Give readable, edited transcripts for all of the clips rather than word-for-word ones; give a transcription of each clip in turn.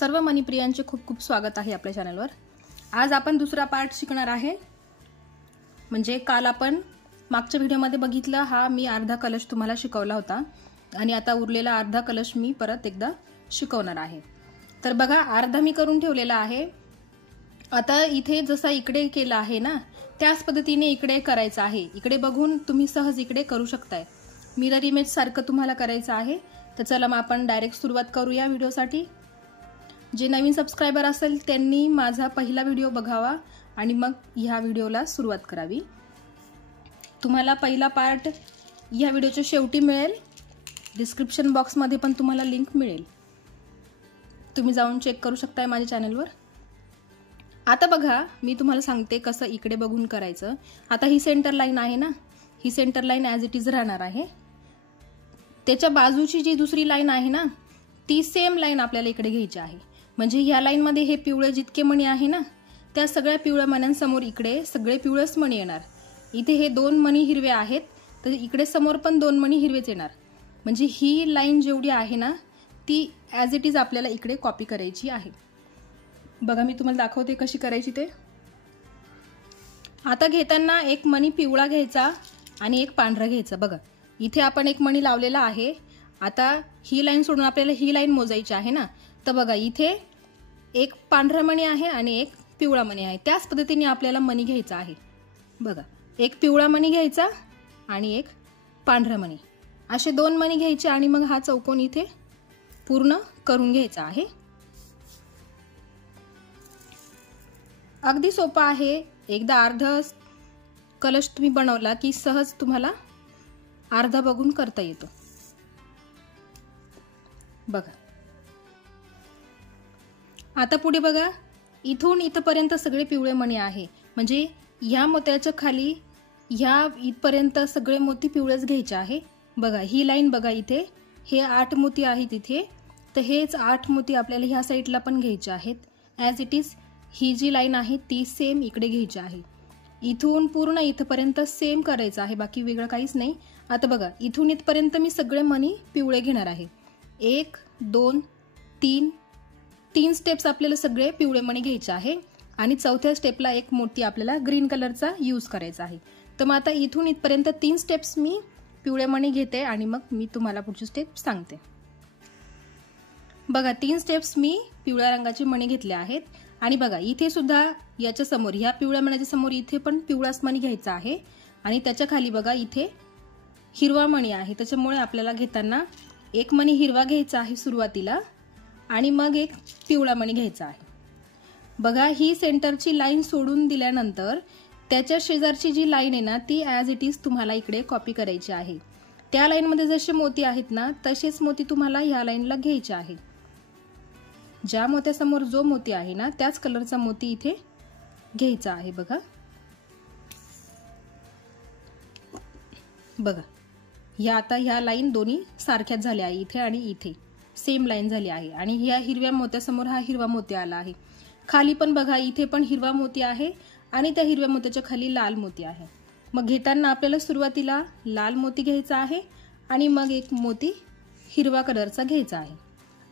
सर्व मनीप्रियांचे खूप खूप स्वागत आहे आपल्या चॅनलवर। आज आपण दुसरा पार्ट शिकणार आहे। म्हणजे काल आपण मागच्या व्हिडिओमध्ये बघितलं हा मी अर्धा कलश तुम्हाला शिकवला होता आणि आता उरलेला अर्धा कलश मी परत एकदा शिकवणार आहे। तर बघा अर्धा मी करून ठेवलेला आहे। आता इथे जसा इकडे केला आहे ना त्याच पद्धतीने इकडे करायचं आहे। इकडे बघून तुम्ही सहज इकडे करू शकताय। मिरर इमेज सारखं तुम्हाला करायचं आहे। तर चला मग आपण डायरेक्ट सुरुवात करूया व्हिडिओसाठी। जे नवीन सबस्क्राइबर असेल त्यांनी माझा पहिला व्हिडिओ बघावा आणि मग ह्या व्हिडिओला सुरुवात करावी। तुम्हाला पहिला पार्ट या व्हिडिओच्या शेवटी मिळेल। डिस्क्रिप्शन बॉक्स मध्ये पण तुम्हाला लिंक मिळेल, तुम्ही जाऊन चेक करू शकताय माझ्या चॅनलवर। आता बघा मी तुम्हाला सांगते कसं इकडे बघून करायचं। आता ही सेंटर लाईन आहे ना, ही centre line as it is राहणार आहे। त्याच्या बाजूची जी दुसरी लाईन आहे ना ती सेम लाईन आपल्याला इकडे घ्यायची आहे। म्हणजे ह्या लाईन मध्ये हे पिवळे जितके मणी आहे ना त्या सगळ्या पिवळ्या मण्यांसमोर इकडे सगळे पिवळेच मणी येणार। इथे हे दोन मणी हिरवे आहेत तर इकडे समोर पण दोन मणी हिरवेच येणार। म्हणजे ही लाईन जेवढी आहे ना ती ॲज इट इज आपल्याला इकडे कॉपी करायची आहे। बघा मी तुम्हाला दाखवते कशी करायची ते। आता घेताना एक मणी पिवळा घ्यायचा आणि एक पांढरा घ्यायचा। बघा इथे आपण एक मणी लावलेला आहे। आता ही लाईन सोडून आपल्याला ही लाईन मोजायची आहे ना, तर बघा इथे एक पांढरा मणी आहे आणि एक पिवळा मणी आहे। त्याच पद्धतीने आपल्याला मणी घ्यायचा आहे। बघा एक पिवळा मणी घ्यायचा आणि एक पांढरा मणी, असे दोन मणी घ्यायचे आणि मग हा चौकोन इथे पूर्ण करून घ्यायचा आहे। अगदी सोपा आहे। एकदा अर्धा कलश तुम्ही बनवला की सहज तुम्हाला अर्धा बघून करता येतो। बघा आता पुढे बघा इथून इथपर्यंत सगळे पिवळे मणी आहे। म्हणजे ह्या मोत्याच्या खाली ह्या इथपर्यंत सगळे मोती पिवळेच घ्यायचे आहे। बघा ही लाईन बघा इथे हे 8 मोती आहेत इथे, तर हेच 8 मोती आपल्याला ह्या साईडला पण घ्यायचे आहेत। ॲज इट इज ही जी लाईन आहे ती सेम इकडे घ्यायची आहे। इथून पूर्ण इथपर्यंत सेम करायचं आहे, बाकी वेगळं काहीच नाही। आता बघा इथून इथपर्यंत मी सगळे मणी पिवळे घेणार आहे। 1 2 3 स्टेप्स आपल्याला सगळे पिवळे मणी घ्यायचे आहे आणि चौथ्या स्टेपला एक मोती आपल्याला ग्रीन कलरचा यूज करायचा आहे। तर मग आता इथून इथपर्यंत 3 स्टेप्स मी पिवळे मणी घेते आणि मग मी तुम्हाला पुढची स्टेप सांगते। बघा 3 स्टेप्स मी पिवळ्या रंगाचे मणी घेतले आहेत आणि बघा इथे सुद्धा याच्या समोर ह्या पिवळ्या मण्याच्या समोर इथे पण पिवळाच मणी घ्यायचा आहे आणि त्याच्या खाली बघा इथे हिरवा मणी आहे। त्याच्यामुळे आपल्याला घेताना एक मणी हिरवा घ्यायचा आहे सुरुवातीला आणि मग एक पिवळा मणी घ्यायचा आहे। बघा ही सेंटरची लाईन सोडून दिल्यानंतर त्याच्या शेजारची जी लाईन आहे ना ती ॲज इट इज तुम्हाला इकडे कॉपी करायची आहे। त्या लाईन मध्ये जसे मोती आहेत ना तसेच मोती तुम्हाला ह्या लाईनला घ्यायचे आहे। ज्या मोत्यासमोर जो मोती आहे ना त्याच कलरचा मोती इथे घ्यायचा आहे। बघा बघा ह्या आता ह्या लाईन दोन्ही सारख्याच झाल्या आहे। इथे आणि इथे सेम लाईन झाली आहे आणि ह्या हिरव्या मोत्यासमोर हा हिरवा मोती आला आहे। खाली पण बघा इथे पण हिरवा मोती आहे आणि त्या हिरव्या मोत्याच्या खाली लाल मोती आहे। मग घेताना आपल्याला सुरुवातीला लाल मोती घ्यायचा आहे आणि मग एक मोती हिरवा कलरचा घ्यायचा आहे।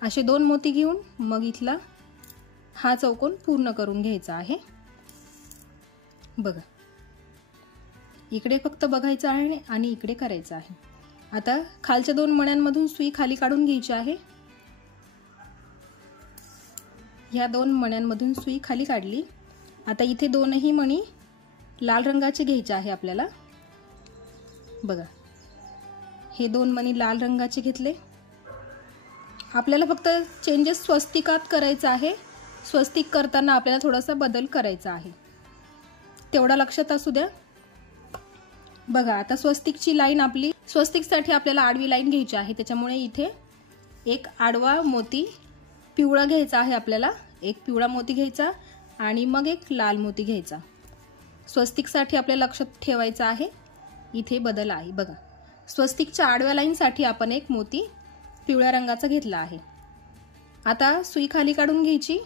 असे 2 मोती घेऊन मग इथला हा चौकोन पूर्ण करून घ्यायचा आहे। बघा इकडे फक्त बघायचं आहे आणि इकडे करायचं आहे। आता खालच्या 2 मण्यांमधून सुई खाली काढून घ्यायची आहे। ह्या 2 मण्यांमधून सुई खाली काढली। आता इथे दोनही मणी लाल रंगाचे घ्यायचे आहे आपल्याला। बघा हे 2 मणी लाल रंगाचे घेतले। आपल्याला फक्त चेंजेस स्वस्तिकात करायचा आहे। स्वस्तिक करताना आपल्याला थोडासा बदल करायचा आहे, तेवढा लक्षात असू द्या। बघा आता स्वस्तिकची लाईन आपली स्वस्तिकसाठी आपल्याला आडवी लाईन घ्यायची आहे। त्याच्यामुळे इथे एक आडवा मोती पिवळा घ्यायचा आहे आपल्याला। एक पिवळा मोती घ्यायचा आणि मग एक लाल मोती घ्यायचा। स्वस्तिकसाठी आपल्याला लक्षात ठेवायचं आहे इथे बदल आहे। बघा स्वस्तिकच्या आडव्या लाईनसाठी आपण एक मोती पिवळ्या रंगाचा घेतला आहे। आता सुई खाली काढून घ्यायची।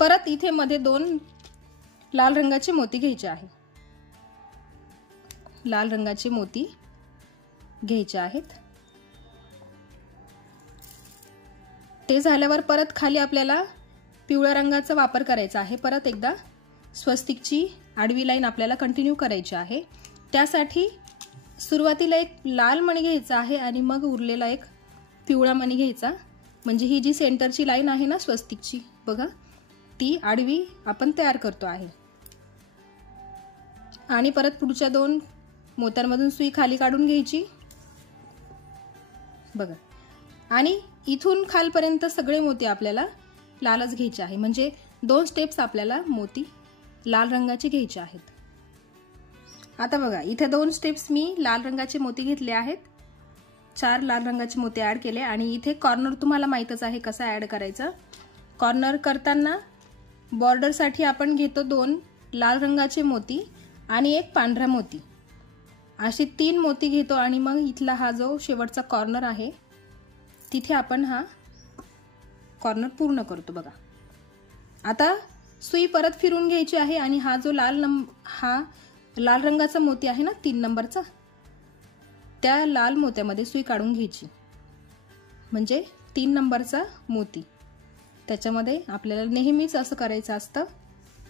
परत इथे मध्ये 2 लाल रंगाचे मोती घ्यायचे आहे। लाल रंगाचे मोती घ्यायचे आहेत। ते झाल्यावर परत खाली आपल्याला पिवळ्या रंगाचा वापर करायचा आहे. परत एकदा स्वस्तिकची आडवी लाईन आपल्याला कंटिन्यू करायची आहे. त्यासाठी सुरुवातीला एक लाल मणी घ्यायचा आहे आणि मग उरलेला एक पिवळा मणी घ्यायचा. म्हणजे ही जी सेंटरची लाईन आहे ना स्वस्तिकची, बघा ती आडवी आपण तयार करतो आहे. आणि परत पुढच्या 2 मोत्यांमधून सुई खाली काढून घ्यायची, बघा. आणि इथून खालपर्यंत सगळे मोती आपल्याला लालच घ्यायचे आहे. म्हणजे 2 स्टेप्स आपल्याला मोती लाल रंगाचे घ्यायचे आहेत. आता बघा इथे 2 स्टेप्स मी लाल रंगाचे मोती घेतले आहेत. 4 लाल रंगाचे मोती ऍड केले. आणि इथे कॉर्नर तुम्हाला माहीतच आहे कसा ऍड करायचा. कॉर्नर करताना बॉर्डरसाठी आपण घेतो 2 लाल रंगाचे मोती आणि 1 पांढरा मोती, असे 3 मोती घेतो. आणि मग इथला हा जो शेवटचा कॉर्नर आहे तिथे आपण हा कॉर्नर पूर्ण करतो, बघा. आता सुई परत फिरून घ्यायची आहे आणि हा जो लाल रंगाचा मोती आहे ना 3 नंबरचा, त्या लाल मोत्यामध्ये सुई काढून घ्यायची. म्हणजे 3 नंबरचा मोती त्याच्यामध्ये आपल्याला नेहमीच असं करायचं असतं.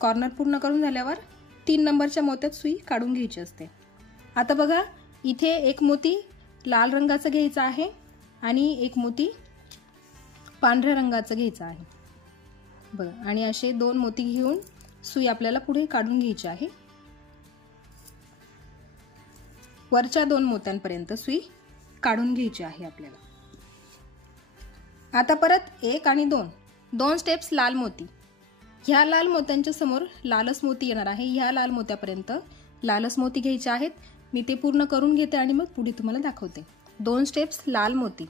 कॉर्नर पूर्ण करून झाल्यावर 3 नंबरच्या मोत्यात सुई काढून घ्यायची असते. आता बघा इथे एक मोती लाल रंगाचा घ्यायचा आहे आणि एक मोती पांढऱ्या रंगाचा घ्यायचा आहे, बघा. आणि असे 2 मोती घेऊन सुई आपल्याला पुढे काढून घ्यायची आहे. वरच्या 2 मोत्यांपर्यंत सुई काढून घ्यायची आहे आपल्याला. आता परत 1 आणि 2 स्टेप्स लाल मोती. ह्या लाल मोत्यांच्या समोर लालच मोती येणार आहे. ह्या लाल मोत्यापर्यंत लालच मोती घ्यायचे आहेत. मी ते पूर्ण करून घेते आणि मग पुढे तुम्हाला दाखवते. 2 स्टेप्स लाल मोती,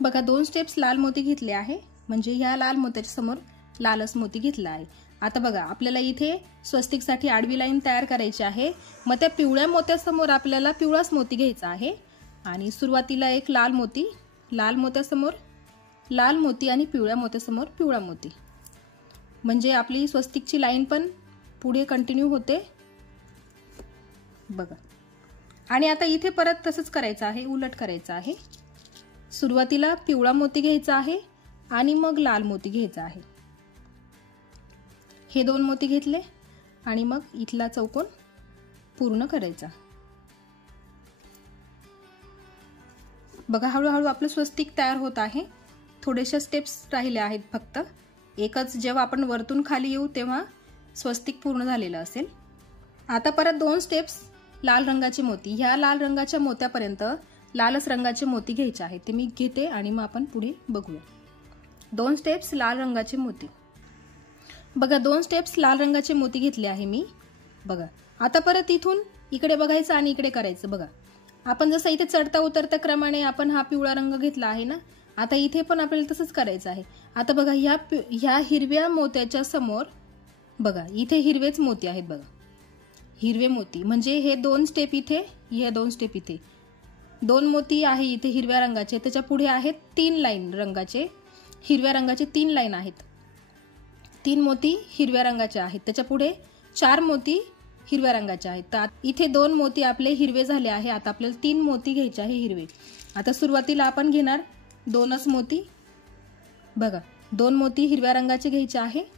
बघा 2 स्टेप्स लाल मोती घेतले आहे. म्हणजे ह्या लाल मोत्याच्या समोर लालच मोती घेतला आहे. आता बघा आपल्याला इथे स्वस्तिकसाठी आडवी लाईन तयार करायची आहे. मग त्या पिवळ्या मोत्यासमोर आपल्याला पिवळाच मोती घ्यायचा आहे. आणि सुरुवातीला एक लाल मोती, लाल मोत्यासमोर लाल मोती आणि पिवळ्या मोत्यासमोर पिवळा मोती. म्हणजे आपली स्वस्तिकची लाईन पण पुढे कंटिन्यू होते, बघा. आणि आता इथे परत तसंच करायचं आहे, उलट करायचं आहे. सुरुवातीला पिवळा मोती घ्यायचा आहे आणि मग लाल मोती घ्यायचा आहे. हे 2 मोती घेतले आणि मग इथला चौकोन पूर्ण करायचा, बघा. हळूहळू आपलं स्वस्तिक तयार होत आहे. थोडेशा स्टेप्स राहिले आहेत फक्त. एकच जेव्हा आपण वरतून खाली येऊ तेव्हा स्वस्तिक पूर्ण झालेलं असेल. आता परत 2 स्टेप्स लाल रंगाचे मोती. ह्या लाल रंगाच्या मोत्यापर्यंत लालच रंगाचे मोती घ्यायचे आहेत. ते मी घेते आणि मग आपण पुढे बघूया. 2 स्टेप्स लाल रंगाचे मोती, बघा. 2 स्टेप्स लाल रंगाचे मोती घेतले आहे मी, बघा. आता परत इथून इकडे बघायचं आणि इकडे करायचं, बघा. आपण जसं इथे चढता उतरत्या क्रमाने आपण हा पिवळा रंग घेतला आहे ना, आता इथे पण आपल्याला तसंच करायचं आहे. आता बघा ह्या हिरव्या मोत्याच्या समोर, बघा इथे हिरवेच मोती आहेत, बघा. हिरवे मोती म्हणजे हे 2 स्टेप इथे, हे 2 स्टेप इथे. 2 मोती आहे इथे हिरव्या रंगाचे. त्याच्या पुढे आहेत 3 लाईन रंगाचे, हिरव्या रंगाचे 3 लाईन आहेत. 3 मोती हिरव्या रंगाचे आहेत. त्याच्या पुढे 4 मोती हिरव्या रंगाचे आहेत. तर इथे 2 मोती आपले हिरवे झाले आहे. आता आपल्याला 3 मोती घ्यायचे आहे हिरवे. आता सुरुवातीला आपण घेणार 2च मोती, बघा. 2 मोती हिरव्या रंगाचे घ्यायचे आहे.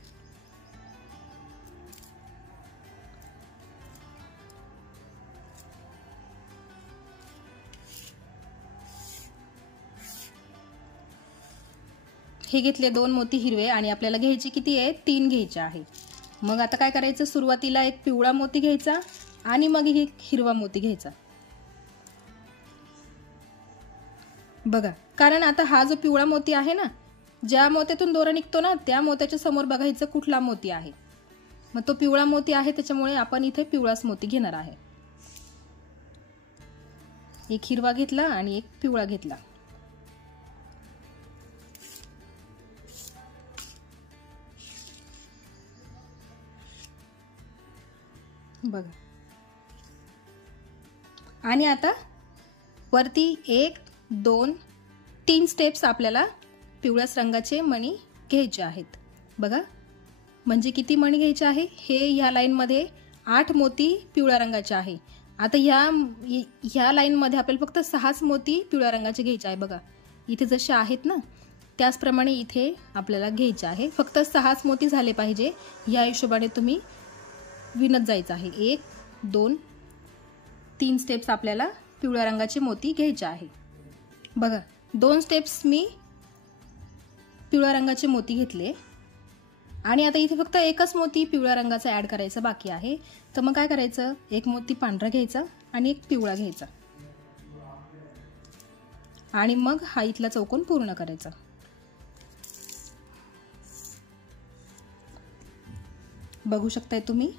हे घेतले 2 मोती हिरवे आणि आपल्याला घ्यायचे किती आहे? 3 घ्यायचे आहे. मग आता काय करायचं, सुरुवातीला एक पिवळा मोती घ्यायचा आणि मग एक हिरवा मोती घ्यायचा, बघा. कारण आता हा जो पिवळा मोती आहे ना, ज्या मोत्यातून दोरा निघतो ना त्या मोत्याच्या समोर बघायचं कुठला मोती आहे. मग तो पिवळा मोती आहे त्याच्यामुळे आपण इथे पिवळाच मोती घेणार आहे. एक हिरवा घेतला आणि एक पिवळा घेतला, बघा. आणि आता वरती 1 2 3 स्टेप्स आपल्याला पिवळ्याच रंगाचे मणी घ्यायचे आहेत, बघा. म्हणजे किती मणी घ्यायचे आहे, हे ह्या लाईन मध्ये 8 मोती पिवळ्या रंगाचे आहे. आता ह्या लाईन मध्ये आपल्याला फक्त 6च मोती पिवळ्या रंगाचे घ्यायचे आहे, बघा. इथे जसे आहेत ना त्याचप्रमाणे इथे आपल्याला घ्यायचे आहे। फक्त 6च मोती झाले पाहिजे या हिशोबाने तुम्ही विणत जायचं आहे। 1 2 3 स्टेप्स आपल्याला पिवळ्या रंगाचे मोती घ्यायचे आहे। बघा 2 स्टेप्स मी पिवळ्या रंगाचे मोती घेतले आणि आता इथे फक्त एकच मोती पिवळ्या रंगाचा ऍड करायचा बाकी आहे। तर मग काय करायचं, एक मोती पांढरा घ्यायचा आणि एक पिवळा घ्यायचा आणि मग हा इथला चौकोन पूर्ण करायचा। बघू शकताय तुम्ही।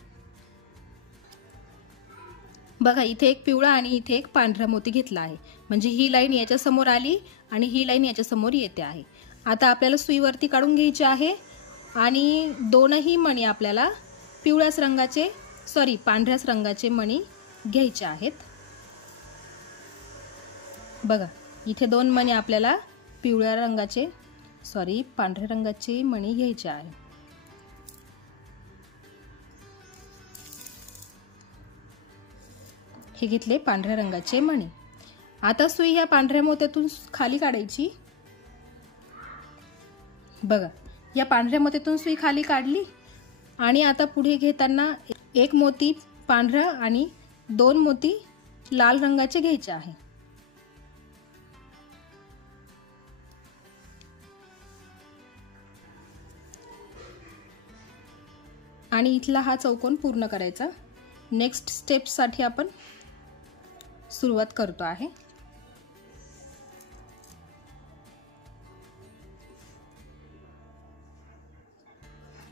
बघा इथे एक पिवळा आणि इथे एक पांढरा मोती घेतला आहे, म्हणजे ही लाईन याच्या समोर आली आणि ही लाईन याच्या समोर येते आहे। आता आपल्याला सुईवरती काढून घ्यायची आहे आणि दोनही मणी आपल्याला पांढऱ्याच रंगाचे मणी घ्यायचे आहेत। बघा इथे 2 मणी आपल्याला पांढऱ्या रंगाचे मणी घ्यायचे आहे। हे घेतले पांढऱ्या रंगाचे मणी। आता सुई या पांढऱ्या मोत्यातून खाली काढायची। बघा या पांढऱ्या मोत्यातून सुई खाली काढली आणि आता पुढे घेताना एक मोती पांढरा आणि 2 मोती लाल रंगाचे घ्यायचे आहे। आणि इथला हा चौकोन पूर्ण करायचा। नेक्स्ट स्टेप साठी आपण सुरुवात करतो आहे।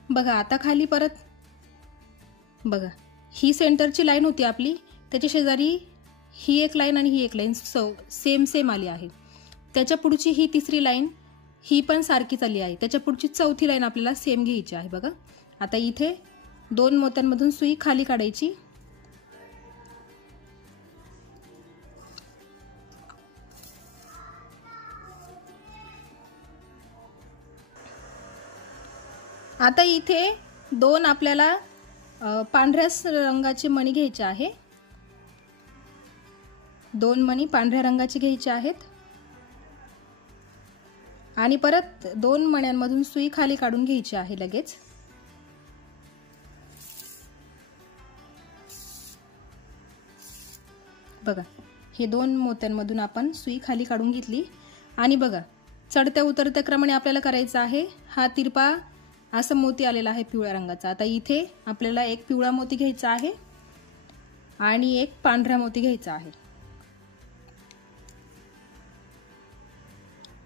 बघा आता खाली परत बघा ही सेंटरची लाईन होती आपली, त्याच्या शेजारी ही एक लाईन आणि ही एक लाईन सेम आली आहे। त्याच्या पुढची ही तिसरी लाईन ही पण सारखीच आली आहे। त्याच्या पुढची चौथी लाईन आपल्याला सेम घ्यायची आहे। बघा आता इथे 2 मोत्यांमधून सुई खाली काढायची आता इथे 2 आपल्याला पांढऱ्या रंगाचे मणी घ्यायचे आहे। 2 मणी पांढऱ्या रंगाचे घ्यायचे आहेत आणि परत 2 मण्यांमधून सुई खाली काढून घ्यायची आहे लगेच। बघा हे 2 मोत्यांमधून आपण सुई खाली काढून घेतली आणि बघा चढत्या उतरत्या क्रमाने आपल्याला करायचं आहे। हा तिरपा असा मोती आलेला आहे पिवळ्या रंगाचा। आता इथे आपल्याला एक पिवळा मोती घ्यायचा आहे आणि एक पांढरा मोती घ्यायचा आहे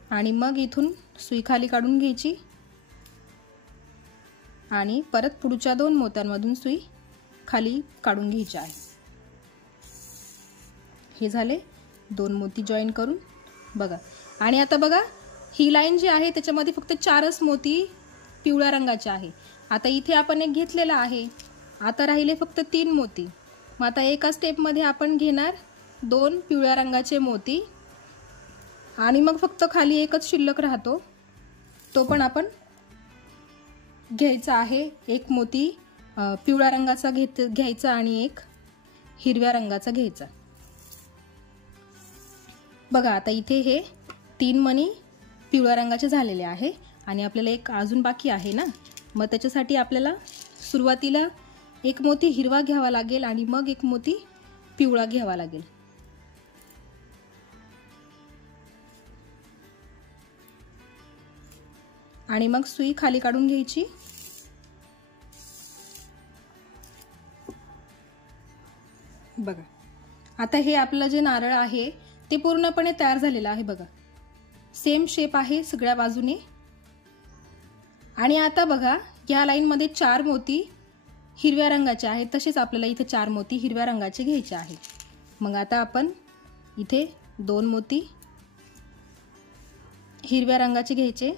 आणि मग इथून सुई खाली काढून घ्यायची आणि परत पुढच्या 2 मोत्यांमधून सुई खाली काढून घ्यायची आहे। हे झाले 2 मोती जॉईन करून। बघा आणि आता बघा ही लाईन जी आहे त्याच्यामध्ये फक्त 4च मोती पिवळ्या रंगाचे आहे। आता इथे आपण एक घेतलेला आहे, आता राहिले फक्त 3 मोती। मग आता एका स्टेप मध्ये आपण घेणार 2 पिवळ्या रंगाचे मोती आणि मग फक्त खाली एकच शिल्लक राहतो, तो पण आपण घ्यायचा आहे। एक मोती पिवळ्या रंगाचा घ्यायचा आणि एक हिरव्या रंगाचा घ्यायचा। बघा आता इथे हे 3 मणी पिवळ्या रंगाचे झालेले आहे आणि आपल्याला एक अजून बाकी आहे ना, मग त्याच्यासाठी आपल्याला सुरुवातीला एक मोती हिरवा घ्यावा लागेल आणि मग एक मोती पिवळा घ्यावा लागेल। आणि मग सुई खाली काढून घ्यायची। बघा आता हे आपलं जे नारळ आहे ते पूर्णपणे तयार झालेलं आहे। बघा सेम शेप आहे सगळ्या बाजूने आणि आता बघा या लाईन मध्ये 4 मोती हिरव्या रंगाचे आहेत, तसेच आपल्याला इथे 4 मोती हिरव्या रंगाचे घ्यायचे आहेत। मग आता आपण इथे 2 मोती हिरव्या रंगाचे घ्यायचे।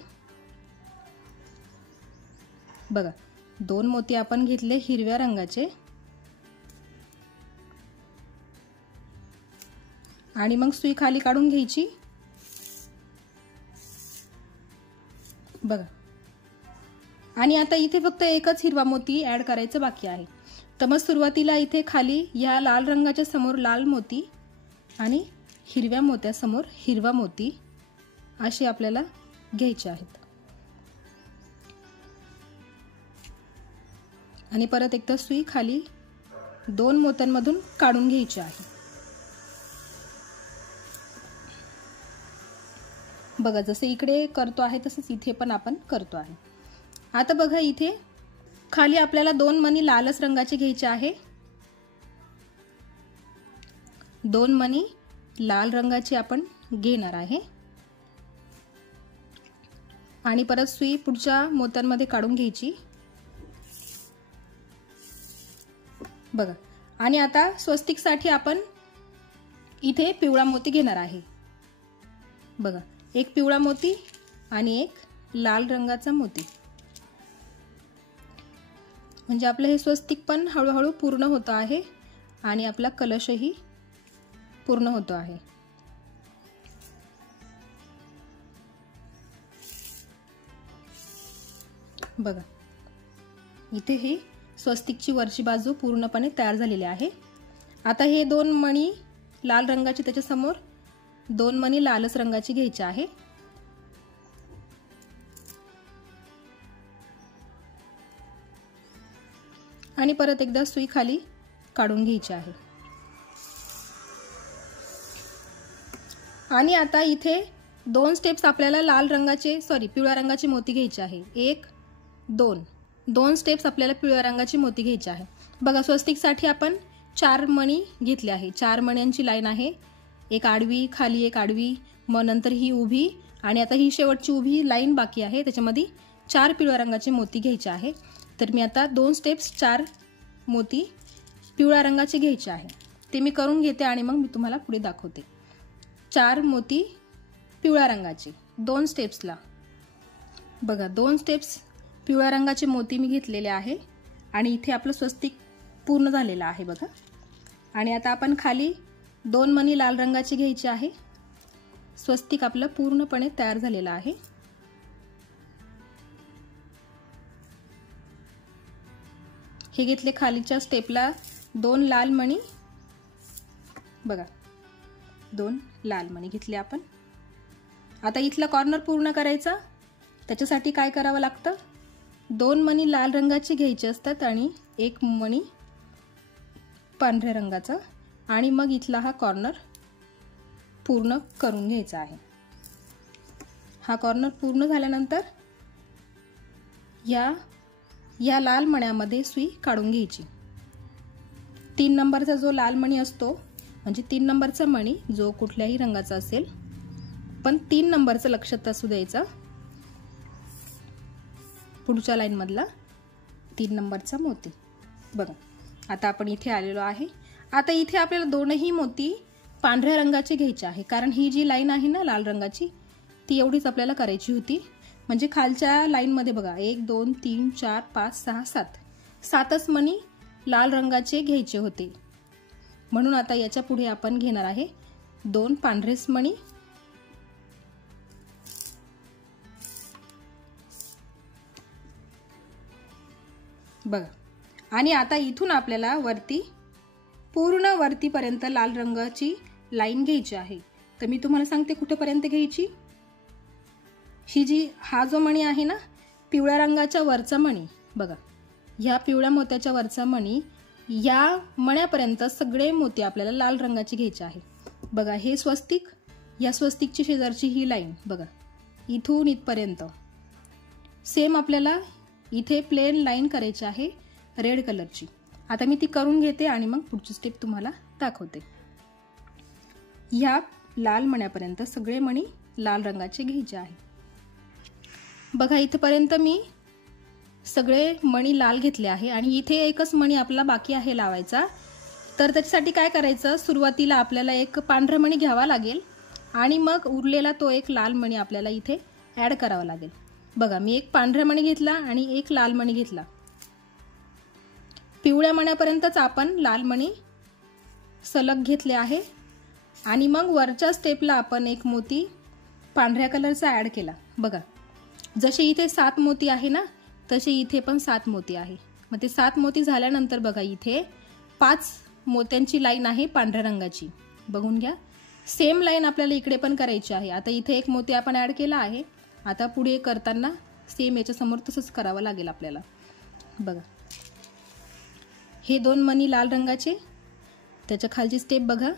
बघा 2 मोती आपण घेतले हिरव्या रंगाचे आणि मग सुई खाली काढून घ्यायची। बघा आणि आता इथे फक्त एकच हिरवा मोती ऍड करायचं बाकी आहे। तर मग सुरुवातीला इथे खाली या लाल रंगाच्या समोर लाल मोती आणि हिरव्या मोत्यासमोर हिरवा मोती अशी आपल्याला घ्यायचे आहेत आणि परत एकदा सुई खाली 2 मोत्यांमधून काढून घ्यायची आहे। बघा जसे इकडे करतो आहे तसंच इथे पण आपण करतो आहे। आता बघा इथे खाली आपल्याला 2 मणी लालच रंगाचे घ्यायचे आहे। 2 मणी लाल रंगाचे आपण घेणार आहे आणि परत सुई पुढच्या मोत्यांमध्ये काढून घ्यायची। बघा आणि आता स्वस्तिकसाठी आपण इथे पिवळा मोती घेणार आहे। बघा एक पिवळा मोती आणि एक लाल रंगाचा मोती, म्हणजे आपलं हे स्वस्तिक पण हळूहळू पूर्ण होतं आहे आणि आपला कलशही पूर्ण होतो आहे। बघा इथे ही स्वस्तिकची वरची बाजू पूर्णपणे तयार झालेली आहे। आता हे 2 मणी लाल रंगाचे त्याच्या समोर 2 मणी लालच रंगाची घ्यायची आहे आणि परत एकदा सुई खाली काढून घ्यायची आहे। आणि आता इथे 2 स्टेप्स आपल्याला लाल रंगाचे पिवळ्या रंगाचे मोती घ्यायचे आहे। 1 2 स्टेप्स आपल्याला पिवळ्या रंगाची मोती घ्यायची आहे। बघा स्वस्तिकसाठी आपण 4 मणी घेतले आहे। 4 मण्यांची लाईन आहे, एक आडवी खाली एक आडवी, मग नंतर ही उभी आणि आता ही शेवटची उभी लाईन बाकी आहे, त्याच्यामध्ये 4 पिवळ्या रंगाचे मोती घ्यायचे आहे। तर मी आता 2 स्टेप्स 4 मोती पिवळ्या रंगाचे घ्यायचे आहे ते मी करून घेते आणि मग मी तुम्हाला पुढे दाखवते। 4 मोती पिवळ्या रंगाचे 2 स्टेप्सला। बघा 2 स्टेप्स पिवळ्या रंगाचे मोती मी घेतलेले आहे आणि इथे आपलं स्वस्तिक पूर्ण झालेलं आहे बघा। आणि आता आपण खाली 2 मणी लाल रंगाचे घ्यायचे आहे। स्वस्तिक आपलं पूर्णपणे तयार झालेलं आहे। हे घेतले खालीच्या स्टेपला 2 लाल मणी, बघा 2 लाल मणी घेतले आपण। आता इथला कॉर्नर पूर्ण करायचा, त्याच्यासाठी काय करावं लागतं, 2 मणी लाल रंगाचे घ्यायचे असतात आणि 1 मणी पांढऱ्या रंगाचा आणि मग इथला हा कॉर्नर पूर्ण करून घ्यायचा आहे। हा कॉर्नर पूर्ण झाल्यानंतर या लाल मण्यामध्ये सुई काढून घ्यायची। 3 नंबरचा जो लाल मणी असतो, म्हणजे 3 नंबरचा मणी जो कुठल्याही रंगाचा असेल, पण 3 नंबरचं लक्षात असू द्यायचं, पुढच्या लाईन मधला 3 नंबरचा मोती। बघा आता आपण इथे आलेलो आहे। आता इथे आपल्याला 2ही मोती पांढऱ्या रंगाचे घ्यायचे आहे, कारण ही जी लाईन आहे ना लाल रंगाची ती एवढीच आपल्याला करायची होती। म्हणजे खालच्या लाईन मध्ये बघा 1 2 3 4 5 6 7 7च मणी लाल रंगाचे घ्यायचे होते, म्हणून आता याच्या पुढे आपण घेणार आहे 2 पांढरेच मणी। बघा आणि आता इथून आपल्याला पूर्ण वरतीपर्यंत लाल रंगाची लाईन घ्यायची आहे। तर मी तुम्हाला सांगते कुठेपर्यंत घ्यायची। हा जो मणी आहे ना पिवळ्या रंगाच्या वरचा मणी, बघा ह्या पिवळ्या मोत्याच्या वरचा मणी, या मण्यापर्यंत सगळे मोती आपल्याला लाल रंगाचे घ्यायचे आहे। बघा हे स्वस्तिक, या स्वस्तिकची शेजारची ही लाईन बघा इथून इथपर्यंत सेम आपल्याला इथे प्लेन लाईन करायची आहे रेड कलरची। आता मी ती करून घेते आणि मग पुढची स्टेप तुम्हाला दाखवते। ह्या लाल मण्यापर्यंत सगळे मणी लाल रंगाचे घ्यायचे आहे। बघा इथपर्यंत मी सगळे मणी लाल घेतले आहे आणि इथे एकच मणी आपला बाकी आहे लावायचा। तर त्याच्यासाठी काय करायचं, सुरुवातीला आपल्याला एक पांढरा मणी घ्यावा लागेल आणि मग उरलेला तो एक लाल मणी आपल्याला इथे ऍड करावा लागेल। बघा मी एक पांढरा मणी घेतला आणि एक लाल मणी घेतला। पिवळ्या मण्यापर्यंतच आपण लाल मणी सलग घेतले आहे आणि मग वरच्या स्टेपला आपण एक मोती पांढऱ्या कलरचा ऍड केला। बघा जसे इथे 7 मोती आहे ना तसे इथे पण 7 मोती आहे। मग ते 7 मोती झाल्यानंतर बघा इथे 5 मोत्यांची लाईन आहे पांढऱ्या रंगाची, बघून घ्या। सेम लाईन आपल्याला इकडे पण करायची आहे। आता इथे एक मोती आपण ऍड केला आहे आता पुढे करताना सेम याच्या समोर तसंच करावं लागेल आपल्याला। बघा हे 2 मणी लाल रंगाचे, त्याच्या खालची स्टेप बघा,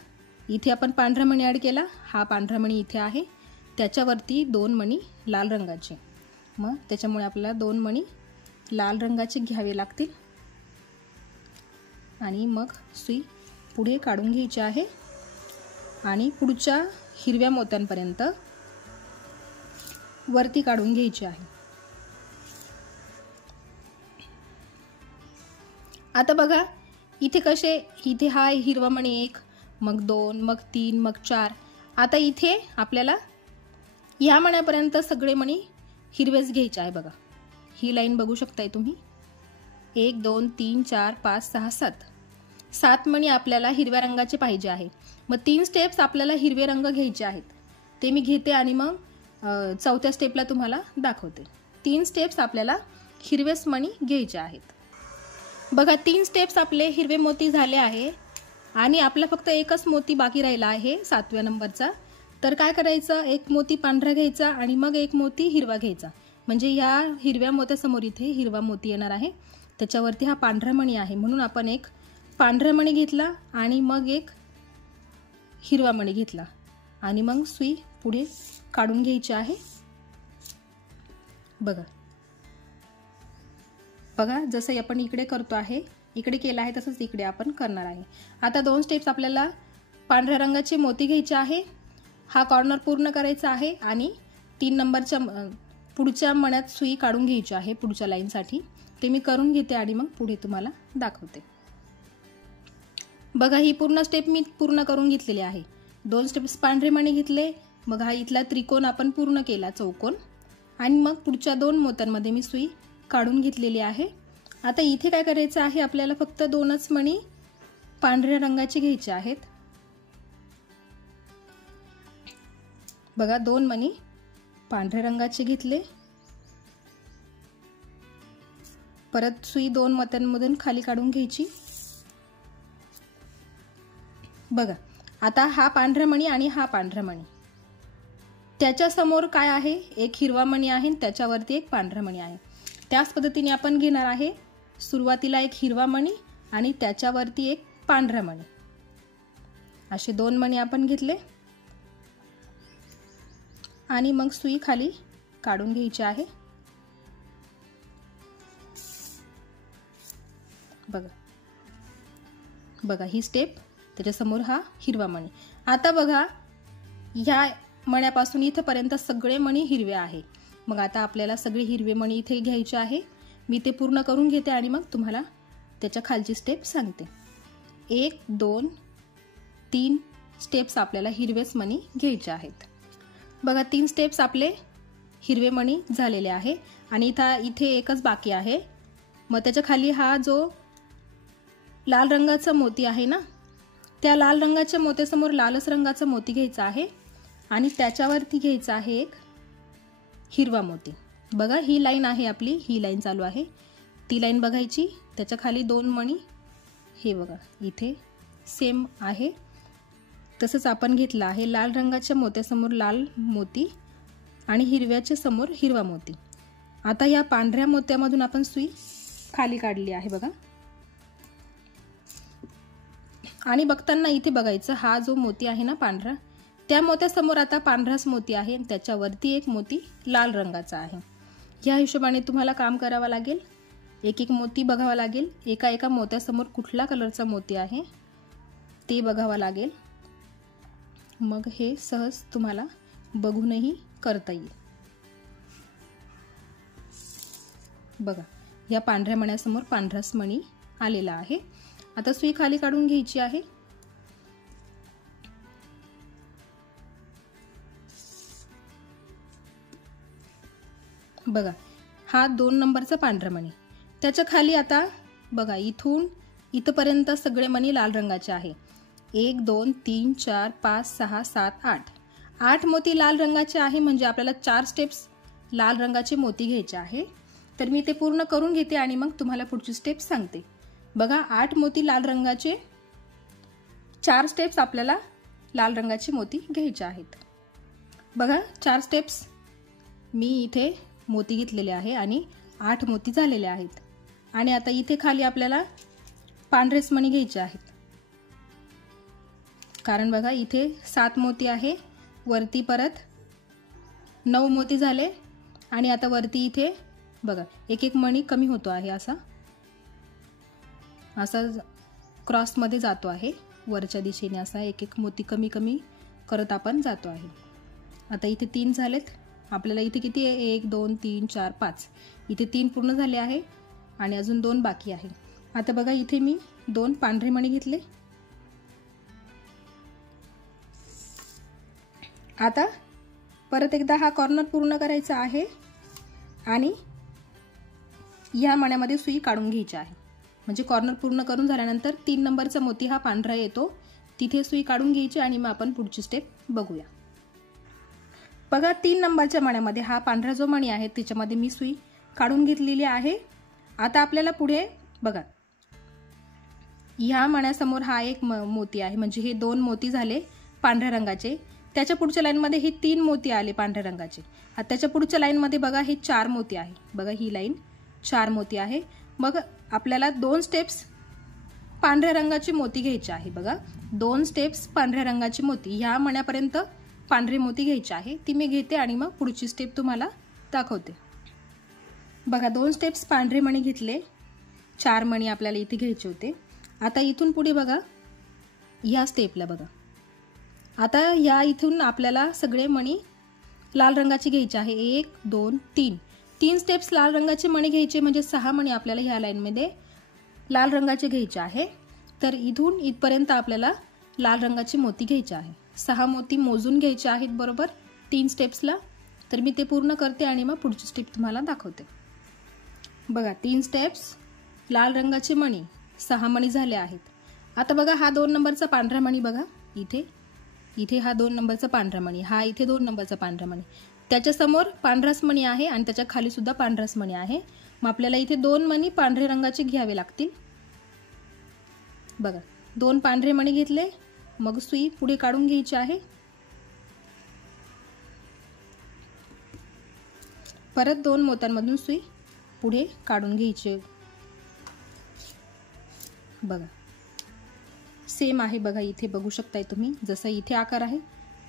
इथे आपण पांढरा मणी ॲड केला, हा पांढरा मणी इथे आहे, त्याच्यावरती 2 मणी लाल रंगाचे, मग त्याच्यामुळे आपल्याला 2 मणी लाल रंगाचे घ्यावे लागतील आणि मग सुई पुढे काढून घ्यायची आहे आणि पुढच्या हिरव्या मोत्यांपर्यंत वरती काढून घ्यायची आहे। आता बघा इथे कसे, इथे हा हिरवा मणी 1, मग 2, मग 3, मग 4, आता इथे आपल्याला या मण्यापर्यंत सगळे मणी हिरवेच घ्यायचे आहे। बघा ही लाईन बघू शकताय तुम्ही, 1 2 3 4 5 6 7 7 मणी आपल्याला हिरव्या रंगाचे पाहिजे आहे। मग 3 स्टेप्स आपल्याला हिरवे रंग घ्यायचे आहेत, ते मी घेते आणि मग चौथ्या स्टेपला तुम्हाला दाखवते। 3 स्टेप्स आपल्याला हिरवेच मणी घ्यायचे आहेत। बघा 3 स्टेप्स आपले हिरवे मोती झाले आहे आणि आपला फक्त एकच मोती बाकी राहिला आहे 7व्या नंबरचा। तर काय करायचं, एक मोती पांढरा घ्यायचा आणि मग एक मोती हिरवा घ्यायचा, म्हणजे या हिरव्या मोत्यासमोर इथे हिरवा मोती येणार आहे, त्याच्यावरती हा पांढरा मणी आहे, म्हणून आपण एक पांढरा मणी घेतला आणि मग एक हिरवा मणी घेतला आणि मग सुई पुढे काढून घ्यायची आहे। बघा बघा जसं आपण इकडे करतो आहे, इकडे केलं आहे तसंच इकडे आपण करणार आहे। आता 2 स्टेप्स आपल्याला पांढऱ्या रंगाचे मोती घ्यायचे आहे, हा कॉर्नर पूर्ण करायचा आहे आणि 3 नंबरच्या पुढच्या मण्यात सुई काढून घ्यायची आहे पुढच्या लाईनसाठी, ते मी करून घेते आणि मग पुढे तुम्हाला दाखवते। बघा ही पूर्ण स्टेप मी पूर्ण करून घेतलेली आहे। 2 स्टेप्स पांढरे मणी घेतले, मग हा इथला त्रिकोण आपण पूर्ण केला चौकोन आणि मग पुढच्या 2 मोत्यांमध्ये मी सुई काढून घेतलेली आहे। आता इथे काय करायचं आहे, आपल्याला फक्त 2च मणी पांढऱ्या रंगाचे घ्यायचे आहेत। बघा 2 मणी पांढऱ्या रंगाचे घेतले, परत सुई 2 मोत्यांमधून खाली काढून घ्यायची। बघा आता हा पांढरा मणी आणि हा पांढरा मणी, त्याच्या समोर काय आहे, एक हिरवा मणी आहे आणि त्याच्यावरती एक पांढरा मणी आहे, त्याच पद्धतीने आपण घेणार आहे। सुरुवातीला एक हिरवा मणी आणि त्याच्यावरती एक पांढरा मणी, असे 2 मणी आपण घेतले आणि मग सुई खाली काढून घ्यायची आहे। बघा बघा ही स्टेप, त्याच्यासमोर हा हिरवा मणी। आता बघा ह्या मण्यापासून इथपर्यंत सगळे मणी हिरवे आहे, मग आता आपल्याला सगळे हिरवे मणी इथे घ्यायचे आहे। मी ते पूर्ण करून घेते आणि मग तुम्हाला त्याच्या खालची स्टेप सांगते। 1 2 3 स्टेप्स आपल्याला हिरवेच मणी घ्यायचे आहेत। बघा 3 स्टेप्स आपले हिरवे मणी झालेले आहे आणि इथे एकच बाकी आहे, मग त्याच्या खाली हा जो लाल रंगाचा मोती आहे ना, त्या लाल रंगाच्या मोत्यासमोर लालच रंगाचा मोती घ्यायचा आहे आणि त्याच्यावरती घ्यायचा आहे एक हिरवा मोती। बघा ही लाईन आहे आपली, ही लाईन चालू आहे, ती लाईन बघायची, त्याच्या खाली 2 मणी, हे बघा इथे सेम आहे तसंच आपण घेतला आहे। लाल रंगाच्या मोत्यासमोर लाल मोती आणि हिरव्याच्या समोर हिरवा मोती। आता या पांढऱ्या मोत्यामधून आपण सुई खाली काढली आहे बघा, आणि बघताना इथे बघायचं हा जो मोती आहे ना पांढरा, त्या मोत्यासमोर आता पांढराच मोती आहे, त्याच्यावरती एक मोती लाल रंगाचा आहे। या हिशोबाने तुम्हाला काम करावं लागेल, एक एक मोती बघावा लागेल, एका एका मोत्यासमोर कुठला कलरचा मोती आहे ते बघावं लागेल, मग हे सहज तुम्हाला बघूनही करता येईल। बघा या पांढऱ्या मण्यासमोर पांढराच मणी आलेला आहे। आता सुई खाली काढून घ्यायची आहे। बघा हा 2 नंबरचा पांढरा मणी, त्याच्या खाली आता बघा इथून इथपर्यंत सगळे मणी लाल रंगाचे आहे। 1 2 3 4 5 6 7 8 8 मोती लाल रंगाचे आहे, म्हणजे आपल्याला 4 स्टेप्स लाल रंगाचे मोती घ्यायचे आहे। तर मी ते पूर्ण करून घेते आणि मग तुम्हाला पुढची स्टेप सांगते। बघा 8 मोती लाल रंगाचे, 4 स्टेप्स आपल्याला लाल रंगाचे मोती घ्यायचे आहेत। बघा 4 स्टेप्स मी इथे मोती घेतलेले आहे आणि 8 मोती झालेले आहेत. आणि आता इथे खाली आपल्याला पांढरेच मणी घ्यायचे आहेत, कारण बघा इथे 7 मोती आहे, वरती परत 9 मोती झाले आणि आता वरती इथे बघा एक एक मणी कमी होतो आहे, असा क्रॉसमध्ये जातो आहे वरच्या दिशेने, असा एक एक मोती कमी कमी करत आपण जातो आहे. आता इथे 3 झालेत आपल्याला. इथे किती आहे? 1 2 3 4 5. इथे 3 पूर्ण झाले आहे आणि अजून 2 बाकी आहे. आता बघा इथे मी 2 पांढरे मणी घेतले. आता परत एकदा हा कॉर्नर पूर्ण करायचा आहे आणि या मण्यामध्ये सुई काढून घ्यायची आहे. म्हणजे कॉर्नर पूर्ण करून झाल्यानंतर 3 नंबरचा मोती हा पांढरा येतो, तिथे सुई काढून घ्यायची आणि मग आपण पुढची स्टेप बघूया. बघा 3 नंबरच्या मण्यामध्ये हा पांढरा जो मणी आहे त्याच्यामध्ये मी सुई काढून घेतलेली आहे. आता आपल्याला पुढे बघा ह्या मण्यासमोर हा एक मोती आहे, म्हणजे हे 2 मोती झाले पांढऱ्या रंगाचे. त्याच्या पुढच्या लाईनमध्ये हे 3 मोती आले पांढऱ्या रंगाचे. आता त्याच्या पुढच्या लाईनमध्ये बघा हे 4 मोती आहे. बघा ही लाईन 4 मोती आहे. मग आपल्याला 2 स्टेप्स पांढऱ्या रंगाची मोती घ्यायची आहे. बघा 2 स्टेप्स पांढऱ्या रंगाची मोती, ह्या मण्यापर्यंत पांढरे मोती घ्यायचे आहे. ती मी घेते आणि मग पुढची स्टेप तुम्हाला दाखवते. बघा 2 स्टेप्स पांढरे मणी घेतले, 4 मणी आपल्याला इथे घ्यायचे होते. आता इथून पुढे बघा ह्या स्टेपला बघा, आता या इथून आपल्याला सगळे मणी लाल रंगाचे घ्यायचे आहे. 1 2 3 3 स्टेप्स लाल रंगाचे मणी घ्यायचे, म्हणजे 6 मणी आपल्याला ह्या लाईनमध्ये लाल रंगाचे घ्यायचे आहे. तर इथून इथपर्यंत आपल्याला लाल रंगाचे मोती घ्यायचे आहे. 6 मोती मोजून घ्यायचे आहेत बरोबर 3 स्टेप्सला. तर मी ते पूर्ण करते आणि मग पुढची स्टेप तुम्हाला दाखवते. बघा 3 स्टेप्स लाल रंगाचे मणी, 6 मणी झाले आहेत. आता बघा हा 2 नंबरचा पांढरा मणी बघा इथे हा 2 नंबरचा पांढरा मणी, हा इथे 2 नंबरचा पांढरा मणी, त्याच्या समोर पांढराच मणी आहे आणि त्याच्या खाली सुद्धा पांढराच मणी आहे. मग आपल्याला इथे 2 मणी पांढरे रंगाचे घ्यावे लागतील. बघा 2 पांढरे मणी घेतले, मग सुई पुढे काढून घ्यायची आहे. परत 2 मोत्यांमधून सुई पुढे काढून घ्यायची. बघा सेम आहे. बघा इथे बघू शकताय तुम्ही, जसं इथे आकार आहे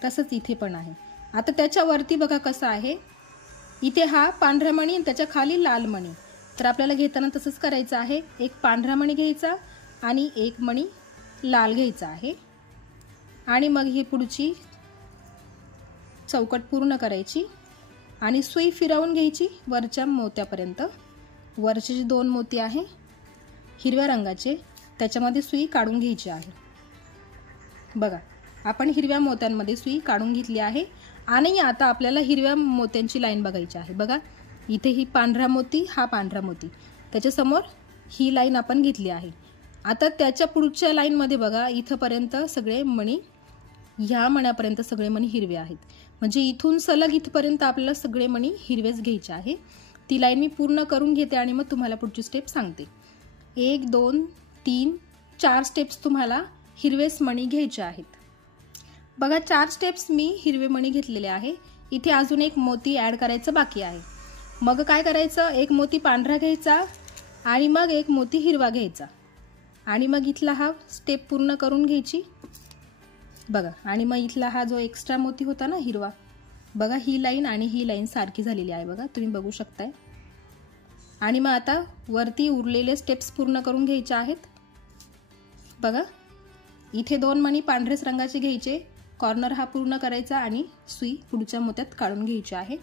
तसंच इथे पण आहे. आता त्याच्यावरती बघा कसं आहे, इथे हा पांढरा मणी आणि त्याच्या खाली लाल मणी. तर आपल्याला घेताना तसंच करायचं आहे. एक पांढरा मणी घ्यायचा आणि एक मणी लाल घ्यायचा आहे आणि मग ही पुढची चौकट पूर्ण करायची आणि सुई फिरवून घ्यायची वरच्या मोत्यापर्यंत. वरचे जे 2 मोती आहे हिरव्या रंगाचे, त्याच्यामध्ये सुई काढून घ्यायची आहे. बघा आपण हिरव्या मोत्यांमध्ये सुई काढून घेतली आहे आणि आता आपल्याला हिरव्या मोत्यांची लाईन बघायची आहे. बघा इथे ही पांढरा मोती, हा पांढरा मोती, त्याच्यासमोर ही लाईन आपण घेतली आहे. आता त्याच्या पुढच्या लाईनमध्ये बघा इथपर्यंत सगळे मणी, ह्या मण्यापर्यंत सगळे मणी हिरवे आहेत. म्हणजे इथून सलग इथपर्यंत आपल्याला सगळे मणी हिरवेच घ्यायचे आहे. ती लाईन मी पूर्ण करून घेते आणि मग तुम्हाला पुढची स्टेप सांगते. 1 2 3 4 स्टेप्स तुम्हाला हिरवेच मणी घ्यायचे आहेत. बघा 4 स्टेप्स मी हिरवे मणी घेतलेले आहे. इथे अजून एक मोती ॲड करायचं बाकी आहे. मग काय करायचं, एक मोती पांढरा घ्यायचा आणि मग एक मोती हिरवा घ्यायचा आणि मग इथला हा स्टेप पूर्ण करून घ्यायची. बघा आणि मग इथला हा जो एक्स्ट्रा मोती होता ना हिरवा, बघा ही लाईन आणि ही लाईन सारखी झालेली आहे. बघा तुम्ही बघू शकताय. आणि मग आता वरती उरलेले स्टेप्स पूर्ण करून घ्यायचे आहेत. बघा इथे 2 मणी पांढरेच रंगाचे घ्यायचे, कॉर्नर हा पूर्ण करायचा आणि सुई पुढच्या मोत्यात काढून घ्यायची आहे.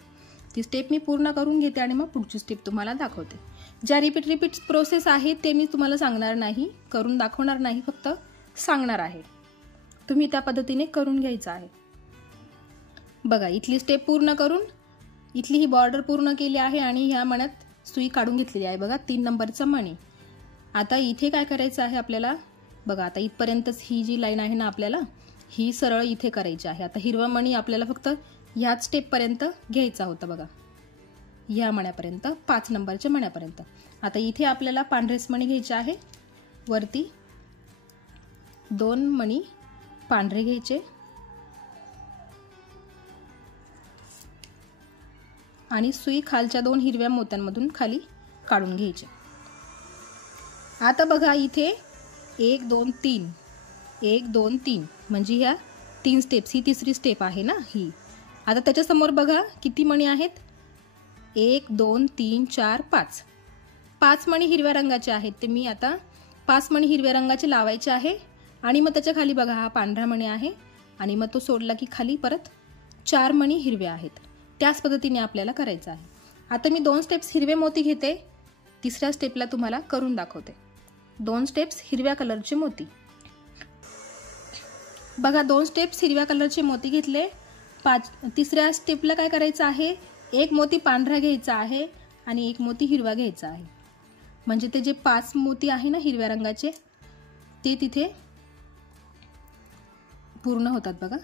ती स्टेप मी पूर्ण करून घेते आणि मग पुढची स्टेप तुम्हाला दाखवते. ज्या रिपीट प्रोसेस आहे ते मी तुम्हाला सांगणार नाही, करून दाखवणार नाही, फक्त सांगणार आहे. तुम्ही त्या पद्धतीने करून घ्यायचं आहे. बघा इथली स्टेप पूर्ण करून इथली ही बॉर्डर पूर्ण केली आहे आणि ह्या मण्यात सुई काढून घेतलेली आहे. बघा 3 नंबरचा मणी. आता इथे काय करायचं आहे आपल्याला, बघा आता इथपर्यंतच ही जी लाईन आहे ना आपल्याला ही सरळ इथे करायची आहे. आता हिरवा मणी आपल्याला फक्त ह्याच स्टेपपर्यंत घ्यायचा होता. बघा ह्या मण्यापर्यंत, 5 नंबरच्या मण्यापर्यंत. आता इथे आपल्याला पांढरेच मणी घ्यायचे आहे. वरती 2 मणी पांढरे घ्यायचे आणि सुई खालच्या 2 हिरव्या मोत्यांमधून खाली काढून घ्यायची। आता बघा इथे 1 2 3 1 2 3 म्हणजे ह्या 3 स्टेप्स, ही तिसरी स्टेप आहे ना ही। आता त्याच्या समोर बघा किती मणी आहेत, 1 2 3 4 5 5 मणी हिरव्या रंगाचे आहेत। ते मी आता 5 मणी हिरव्या रंगाचे लावायचे आहे आणि मग त्याच्या खाली बघा हा पांढरा मणी आहे आणि मग तो सोडला की खाली परत 4 मणी हिरव्या आहेत। त्याच पद्धतीने आपल्याला करायचं आहे। आता मी 2 स्टेप्स हिरवे मोती घेते, तिसऱ्या स्टेपला तुम्हाला करून दाखवते। 2 स्टेप्स हिरव्या कलरचे मोती, बघा 2 स्टेप्स हिरव्या कलरचे मोती घेतले। तिसऱ्या स्टेपला काय करायचं आहे, एक मोती पांढरा घ्यायचा आहे आणि एक मोती हिरवा घ्यायचा आहे, म्हणजे ते जे 5 मोती आहे ना हिरव्या रंगाचे ते तिथे पूर्ण होतात। बघा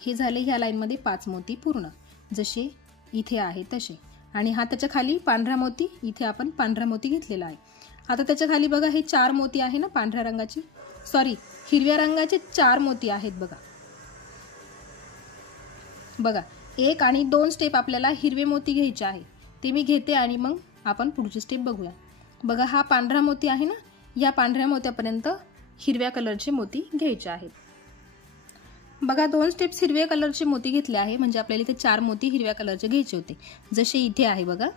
हे झाले, ह्या लाईन मध्ये 5 मोती पूर्ण जसे इथे आहे तसे, आणि हा त्याच्या खाली पांढरा मोती, इथे आपण पांढरा मोती घेतलेला आहे। आता त्याच्या खाली बघा हे 4 मोती आहे ना पांढऱ्या रंगाचे, सॉरी हिरव्या रंगाचे 4 मोती आहेत। बघा बघा 1 आणि 2 स्टेप आपल्याला हिरवे मोती घ्यायचे आहे, ते मी घेते आणि मग आपण पुढची स्टेप बघूया। बघा हा पांढरा मोती आहे ना, या पांढऱ्या मोत्यापर्यंत हिरव्या कलरचे मोती घ्यायचे आहेत। बघा 2 स्टेप्स हिरव्या कलरचे मोती घेतले आहे, म्हणजे आपल्याला इथे 4 मोती हिरव्या कलरचे घ्यायचे होते, जसे इथे आहे बघा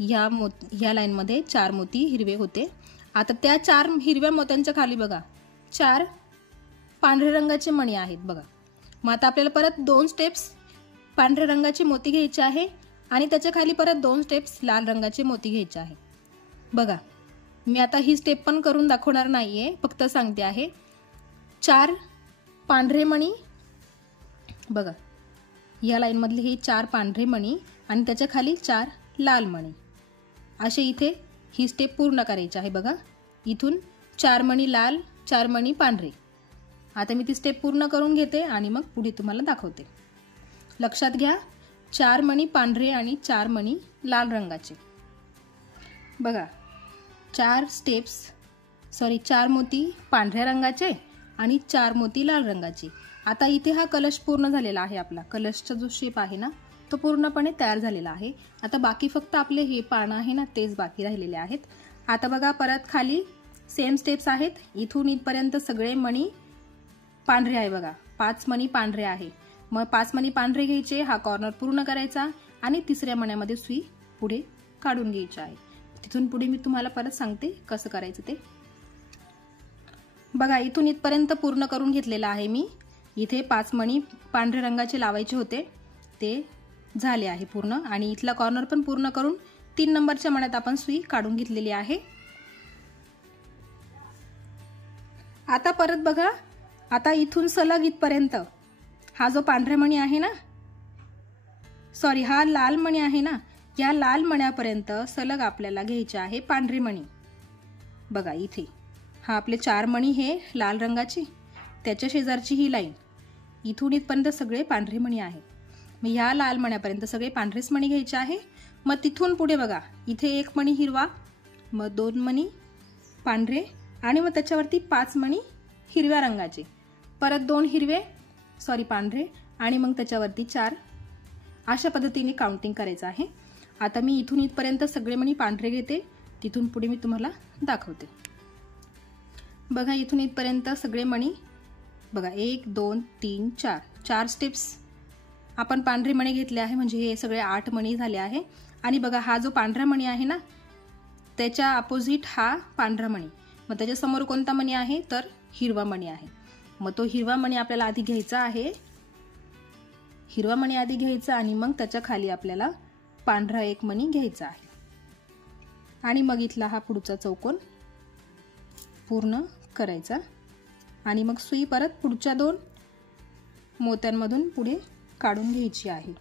ह्या लाईन मध्ये 4 मोती हिरवे होते। आता त्या 4 हिरव्या मोत्यांच्या खाली बघा 4 पांढऱ्या रंगाचे मणी आहेत। बघा मग आता आपल्याला परत 2 स्टेप्स पांढऱ्या रंगाचे मोती घ्यायचे आहे आणि त्याच्या खाली परत 2 स्टेप्स लाल रंगाचे मोती घ्यायचे आहे। बघा मी आता ही स्टेप पण करून दाखवणार नाहीये, फक्त सांगते आहे। 4 पांढरे मणी, बघा या लाईन मधले हे 4 पांढरे मणी आणि त्याच्या खाली 4 लाल मणी, असे इथे ही स्टेप पूर्ण करायची आहे। बघा इथून 4 मणी लाल 4 मणी पांढरे। आता मी ती स्टेप पूर्ण करून घेते आणि मग पुढे तुम्हाला दाखवते। लक्षात घ्या 4 मणी पांढरे आणि 4 मणी लाल रंगाचे। बघा 4 स्टेप्स, सॉरी 4 मोती पांढऱ्या रंगाचे आणि 4 मोती लाल रंगाचे। आता इथे हा कलश पूर्ण झालेला आहे, आपला कलशचा जो शेप आहे ना तो पूर्णपणे तयार झालेला आहे। आता बाकी फक्त आपले हे पान आहे ना तेच बाकी राहिलेले आहेत। आता बघा परत खाली सेम स्टेप्स आहेत, इथून इथपर्यंत सगळे मणी पांढरे आहे। बघा 5 मणी पांढरे आहे, मग 5 मणी पांढरे घ्यायचे, हा कॉर्नर पूर्ण करायचा आणि तिसऱ्या मण्यामध्ये सुई पुढे काढून घ्यायची आहे। तिथून पुढे मी तुम्हाला परत सांगते कसं करायचं ते। बघा इथून इथपर्यंत पूर्ण करून घेतलेला आहे मी, इथे 5 मणी पांढऱ्या रंगाचे लावायचे होते ते झाले आहे पूर्ण, आणि इथला कॉर्नर पण पूर्ण करून 3 नंबरच्या मण्यात आपण सुई काढून घेतलेली आहे। आता परत बघा, आता इथून सलग इथपर्यंत हा जो पांढरा मणी आहे ना, सॉरी हा लाल मणी आहे ना, या लाल मण्यापर्यंत सलग आपल्याला घ्यायचे आहे पांढरे मणी। बघा इथे हा आपले 4 मणी हे लाल रंगाचे, त्याच्या शेजारची ही लाईन, इथून इथपर्यंत सगळे पांढरे मणी आहेत। मग ह्या लाल मण्यापर्यंत सगळे पांढरेच मणी घ्यायचे आहे। मग तिथून पुढे बघा इथे 1 मणी हिरवा, मग 2 मणी पांढरे आणि मग त्याच्यावरती 5 मणी हिरव्या रंगाचे, परत 2 हिरवे सॉरी पांढरे आणि मग त्याच्यावरती 4, अशा पद्धतीने काउंटिंग करायचं आहे। आता मी इथून इथपर्यंत सगळे मणी पांढरे घेते, तिथून पुढे मी तुम्हाला दाखवते। बघा इथून इथपर्यंत सगळे मणी, बघा 1 2 3 4 4 स्टेप्स आपण पांढरे मणी घेतले आहे, म्हणजे हे सगळे 8 मणी झाले आहे। आणि बघा हा जो पांढरा मणी आहे ना त्याच्या अपोजिट हा पांढरा मणी, मग त्याच्या समोर कोणता मणी आहे तर हिरवा मणी आहे। मग तो हिरवा मणी आपल्याला आधी घ्यायचा आहे, हिरवा मणी आधी घ्यायचा आणि मग त्याच्या खाली आपल्याला पांढरा 1 मणी घ्यायचा आहे आणि मग इथला हा पुढचा चौकोन पूर्ण करायचा आणि मग सुई परत पुढच्या 2 मोत्यांमधून पुढे काढून घ्यायची आहे।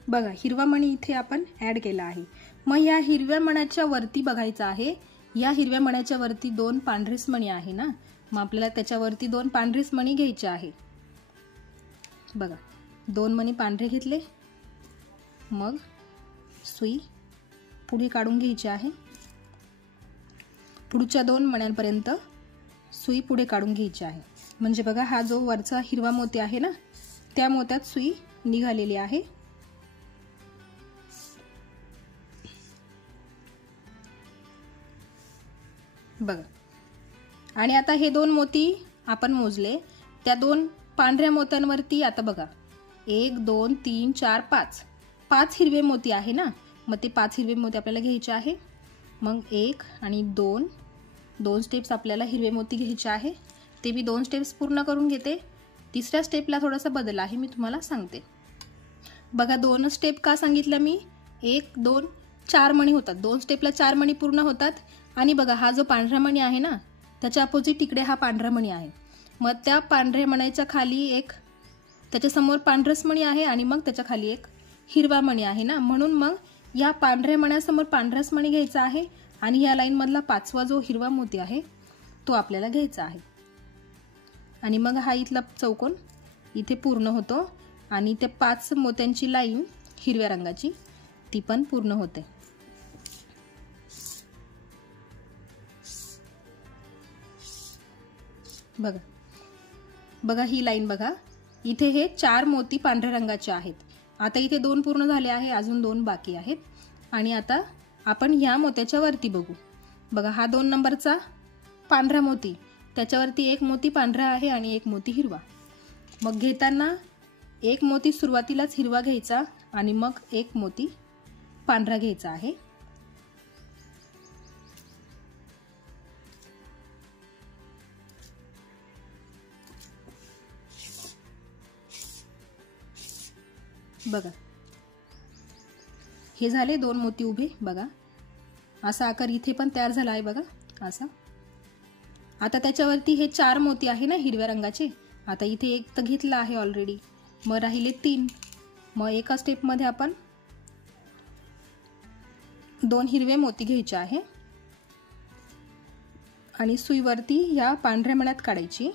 बघा हिरवा मणी इथे आपण ऍड केला आहे। मग या हिरव्या मण्याच्या वरती बघायचं आहे, या हिरव्या मण्याच्या वरती 2 पांढरेच मणी आहे ना, मग आपल्याला त्याच्यावरती 2 पांढरेच मणी घ्यायचे आहे। बघा 2 मणी पांढरे घेतले, मग सुई पुढे काढून घ्यायची आहे, पुढच्या 2 मण्यांपर्यंत सुई पुढे काढून घ्यायची आहे. म्हणजे बघा हा जो वरचा हिरवा मोती आहे ना, त्या मोत्यात सुई निघालेली आहे. बघा. आणि आता हे 2 मोती आपण मोजले, त्या 2 पांढऱ्या मोत्यांवरती आता बघा 1 2 3 4 5 हिरवे मोती आहे ना, मग ते 5 हिरवे मोती आपल्याला घ्यायचे आहे. मग 1 आणि 2 स्टेप्स आपल्याला हिरवे मोती घ्यायचे आहे. ते मी 2 स्टेप्स पूर्ण करून घेते. तिसऱ्या स्टेपला थोडासा बदल आहे, मी तुम्हाला सांगते. बघा 2 स्टेप का सांगितलं मी, 1 2 4 मणी होतात. 2 स्टेपला 4 मणी पूर्ण होतात. आणि बघा हा जो पांढरा मणी आहे ना, त्याच्या अपोजिट इकडे हा पांढरा मणी आहे. मग त्या पांढऱ्या मण्याच्या खाली एक, त्याच्या समोर पांढरस मणी आहे आणि मग त्याच्या खाली एक हिरवा मणी आहे ना, म्हणून मग या पांढऱ्या मण्यासमोर पांढरस मणी घ्यायचा आहे आणि या लाईन मधला 5वा जो हिरवा मोती आहे तो आपल्याला घ्यायचा आहे. आणि मग हा इथला चौकोन इथे पूर्ण होतो आणि ते 5 मोत्यांची लाईन हिरव्या रंगाची ती पण पूर्ण होते. बघा बघा ही लाईन बघा, इथे हे 4 मोती पांढऱ्या रंगाचे आहेत. आता इथे 2 पूर्ण झाले आहे, अजून 2 बाकी आहेत. आणि आता आपण ह्या मोत्याच्या वरती बघू. बघा हा 2 नंबरचा पांढरा मोती, त्याच्यावरती एक मोती पांढरा आहे आणि एक मोती हिरवा. मग घेताना एक मोती सुरुवातीलाच हिरवा घ्यायचा आणि मग एक मोती पांढरा घ्यायचा आहे. बघा हे झाले 2 मोती उभे. बघा असा आकार इथे पण तयार झाला आहे बघा असा. आता त्याच्यावरती हे 4 मोती आहे ना हिरव्या रंगाचे, आता इथे एक तर घेतला आहे ऑलरेडी, मग राहिले 3. मग एका स्टेप मध्ये आपण 2 हिरवे मोती घ्यायचे आहे आणि सुईवरती या पांढऱ्या मण्यात काढायची.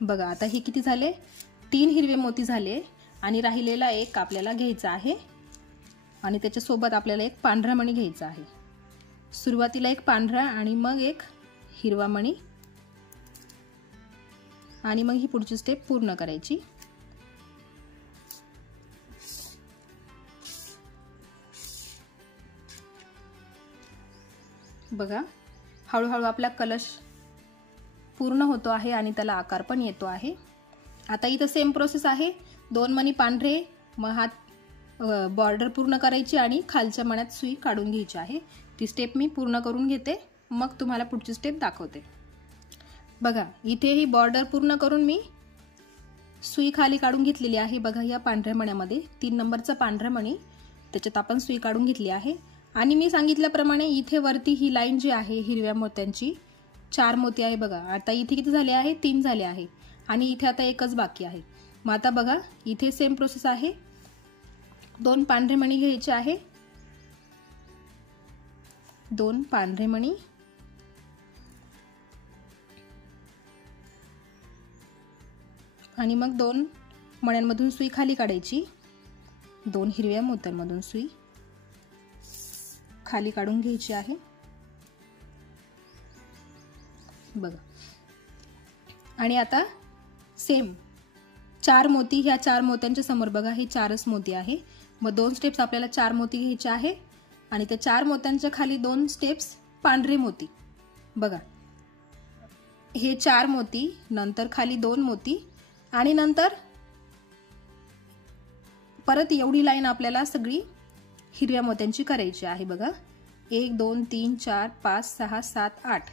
बघा आता हे किती झाले, 3 हिरवे मोती झाले आणि राहिलेला एक आपल्याला घ्यायचा आहे आणि त्याच्या सोबत आपल्याला एक पांढरा मणी घ्यायचा आहे. सुरुवातीला एक पांढरा आणि मग एक हिरवा मणी आणि मग ही पुढची स्टेप पूर्ण करायची. बघा हळूहळू आपला कलश पूर्ण होतो आहे आणि त्याला आकार पण येतो आहे. आता इथं सेम प्रोसेस आहे, 2 मणी पांढरे, मग हात बॉर्डर पूर्ण करायची आणि खालच्या मण्यात सुई काढून घ्यायची आहे. ती स्टेप मी पूर्ण करून घेते, मग तुम्हाला पुढची स्टेप दाखवते. बघा इथे ही बॉर्डर पूर्ण करून मी सुई खाली काढून घेतलेली आहे. बघा या पांढऱ्या मण्यामध्ये 3 नंबरचा पांढरा मणी, त्याच्यात आपण सुई काढून घेतली आहे. आणि मी सांगितल्याप्रमाणे इथे वरती ही लाईन जी आहे हिरव्या मोत्यांची 4 मोती आहे. बघा आता इथे किती झाले आहे, 3 झाले आहे आणि इथे आता एकच बाकी आहे. मग आता बघा इथे सेम प्रोसेस आहे, 2 पांढरे मणी घ्यायचे आहे, 2 पांढरे मणी आणि मग 2 मण्यांमधून सुई खाली काढायची, 2 हिरव्या मोत्यांमधून सुई खाली काढून घ्यायची आहे. बघा आणि आता सेम 4 मोती, ह्या 4 मोत्यांच्या समोर बघा हे 4च मोती आहे. मग 2 स्टेप्स आपल्याला 4 मोती घ्यायचे आहे आणि त्या 4 मोत्यांच्या खाली 2 स्टेप्स पांढरे मोती. बघा हे 4 मोती, नंतर खाली 2 मोती आणि नंतर परत एवढी लाईन आपल्याला सगळी हिरव्या मोत्यांची करायची आहे. बघा 1 2 3 4 5 6 7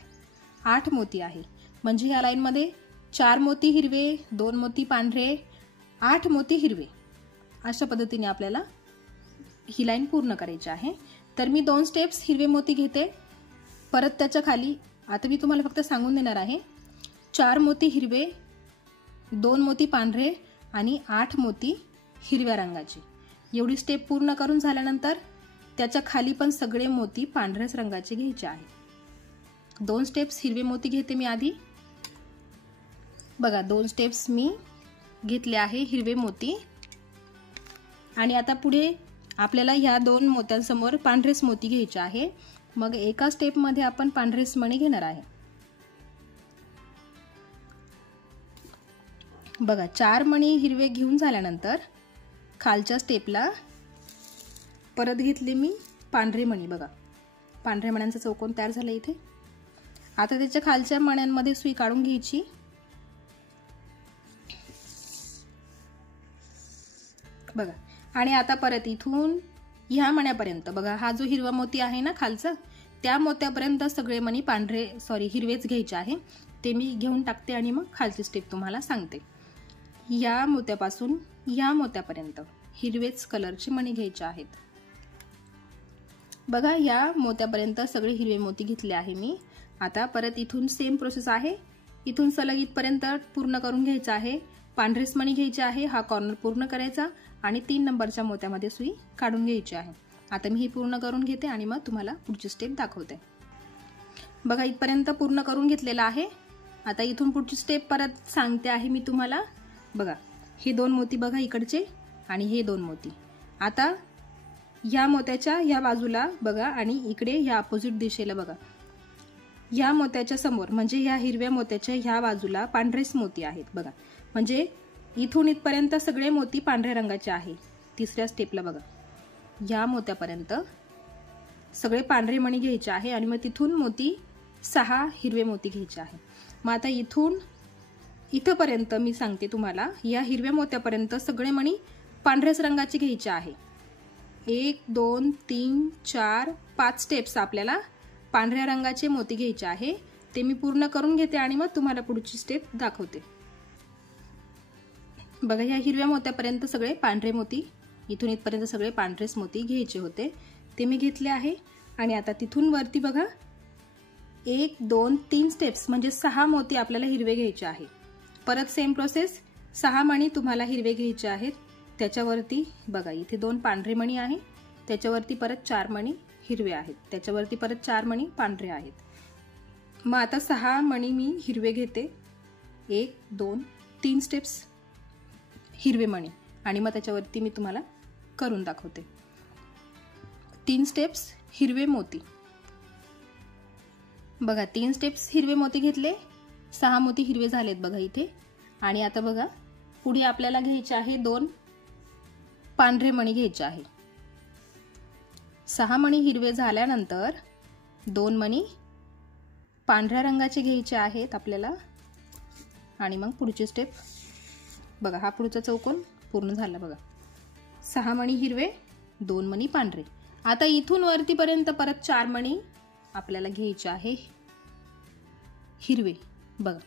8 मोती आहे. म्हणजे ह्या लाईन मध्ये 4 मोती हिरवे, 2 मोती पांढरे, 8 मोती हिरवे, अशा पद्धतीने आपल्याला ही लाईन पूर्ण करायची आहे. तर मी 2 स्टेप्स हिरवे मोती घेते, परत त्याच्या खाली आता मी तुम्हाला फक्त सांगून देणार आहे, 4 मोती हिरवे, 2 मोती पांढरे आणि 8 मोती हिरव्या रंगाचे. एवढी स्टेप पूर्ण करून झाल्यानंतर त्याच्या खाली पण सगळे मोती पांढऱ्याच रंगाचे घ्यायचे आहे. 2 स्टेप्स हिरवे मोती घेते मी आधी. बघा 2 स्टेप्स मी घेतले आहे हिरवे मोती आणि आता पुढे आपल्याला ह्या 2 मोत्यांसमोर पांढरेच मोती घ्यायचे आहे मग एका स्टेपमध्ये आपण पांढरे मणी घेणार आहे। बघा 4 मणी हिरवे घेऊन झाल्यानंतर खालच्या स्टेपला परत घेतले मी पांढरे मणी। बघा पांढऱ्या मण्यांचा चौकोन तयार झाला इथे। आता त्याच्या खालच्या मण्यांमध्ये सुई काढून घ्यायची। बघा आणि आता परत इथून ह्या मण्यापर्यंत बघा हा जो हिरवा मोती आहे ना खालचा, त्या मोत्यापर्यंत सगळे मणी हिरवेच घ्यायचे आहे। ते मी घेऊन टाकते आणि मग खालची स्टेप तुम्हाला सांगते। या मोत्यापासून या मोत्यापर्यंत हिरवेच कलरचे मणी घ्यायचे आहेत। बघा या मोत्यापर्यंत सगळे हिरवे मोती घेतले आहे मी। आता परत इथून सेम प्रोसेस आहे। इथून सलग इथपर्यंत पूर्ण करून घ्यायचं आहे। पांढरे मणी घ्यायचे आहे, हा कॉर्नर पूर्ण करायचा आणि 3 नंबरच्या मोत्यामध्ये सुई काढून घ्यायची आहे। आता मी हे पूर्ण करून घेते आणि मग तुम्हाला पुढची स्टेप दाखवते। बघा इथपर्यंत पूर्ण करून घेतलेलं आहे। आता इथून पुढची स्टेप परत सांगते आहे मी तुम्हाला। बघा हे 2 मोती बघा इकडचे आणि हे 2 मोती। आता या मोत्याच्या या बाजूला बघा आणि इकडे या अपोजिट दिशेला बघा, या मोत्याच्या समोर म्हणजे या हिरव्या मोत्याच्या ह्या बाजूला पांढरेच मोती आहेत। बघा म्हणजे इथून इथपर्यंत सगळे मोती पांढऱ्या रंगाचे आहे। तिसऱ्या स्टेपला बघा या मोत्यापर्यंत सगळे पांढरे मणी घ्यायचे आहे आणि मग तिथून मोती 6 हिरवे मोती घ्यायचे आहे। मग आता इथून इथपर्यंत मी सांगते तुम्हाला, या हिरव्या मोत्यापर्यंत सगळे मणी पांढऱ्याच रंगाचे घ्यायचे आहे। 1 2 3 4 5 स्टेप्स आपल्याला पांढऱ्या रंगाचे मोती घ्यायचे आहे। ते मी पूर्ण करून घेते आणि मग तुम्हाला पुढची स्टेप दाखवते। बघा या हिरव्या मोत्यापर्यंत सगळे पांढरे मोती, इथून इथपर्यंत सगळे पांढरेच मोती घ्यायचे होते, ते मी घेतले आहे। आणि आता तिथून वरती बघा 1 2 3 स्टेप्स म्हणजे 6 मोती आपल्याला हिरवे घ्यायचे आहे। परत सेम प्रोसेस, 6 मणी तुम्हाला हिरवे घ्यायचे आहेत। त्याच्यावरती बघा इथे 2 पांढरे मणी आहे, त्याच्यावरती परत 4 मणी हिरवे आहेत, त्याच्यावरती परत 4 मणी पांढरे आहेत। मग आता 6 मणी मी हिरवे घेते, 1 2 3 स्टेप्स हिरवे मणी आणि मग त्याच्यावरती मी तुम्हाला करून दाखवते। 3 स्टेप्स हिरवे मोती। बघा 3 स्टेप्स हिरवे मोती घेतले, 6 मोती हिरवे झालेत बघा इथे। आणि आता बघा पुढे आपल्याला घ्यायचे आहे 2 पांढरे मणी घ्यायचे आहे। 6 मणी हिरवे झाल्यानंतर 2 मणी पांढऱ्या रंगाचे घ्यायचे आहेत आपल्याला। आणि मग पुढची स्टेप बघा, हा पुढचा चौकोन पूर्ण झाला बघा। 6 मणी हिरवे, 2 मणी पांढरे। आता इथून वरतीपर्यंत परत 4 मणी आपल्याला घ्यायचे आहे हिरवे। बघा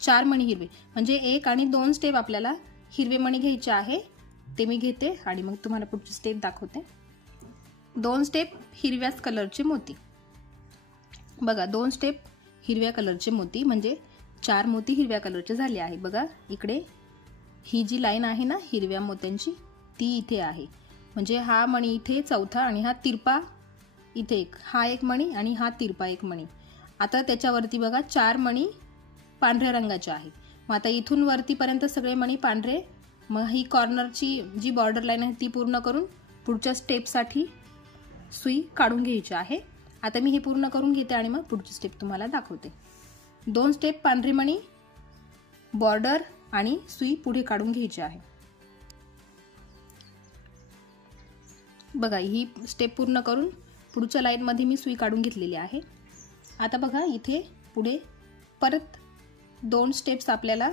4 मणी हिरवे म्हणजे 1 आणि 2 स्टेप आपल्याला हिरवे मणी घ्यायचे आहे। ते मी घेते आणि मग तुम्हाला पुढची स्टेप दाखवते। 2 स्टेप हिरव्याच कलरचे मोती। बघा 2 स्टेप हिरव्या कलरचे मोती म्हणजे 4 मोती हिरव्या कलरचे झाले आहे। बघा इकडे ही जी लाईन आहे ना हिरव्या मोत्यांची, ती इथे आहे म्हणजे हा मणी इथे चौथा आणि हा तिरपा इथे एक, हा एक मणी आणि हा तिरपा एक मणी। आता त्याच्यावरती बघा 4 मणी पांढऱ्या रंगाचे आहे। मग आता इथून वरतीपर्यंत सगळे मणी पांढरे। मग ही कॉर्नरची जी बॉर्डर लाईन आहे ती पूर्ण करून पुढच्या स्टेपसाठी सुई काढून घ्यायची आहे। आता मी हे पूर्ण करून घेते आणि मग पुढची स्टेप तुम्हाला दाखवते। 2 स्टेप पांढरे मणी, बॉर्डर आणि सुई पुढे काढून घ्यायची आहे। बघा ही स्टेप पूर्ण करून पुढच्या लाईन मध्ये मी सुई काढून घेतलेली आहे। आता बघा इथे पुढे परत 2 स्टेप्स आपल्याला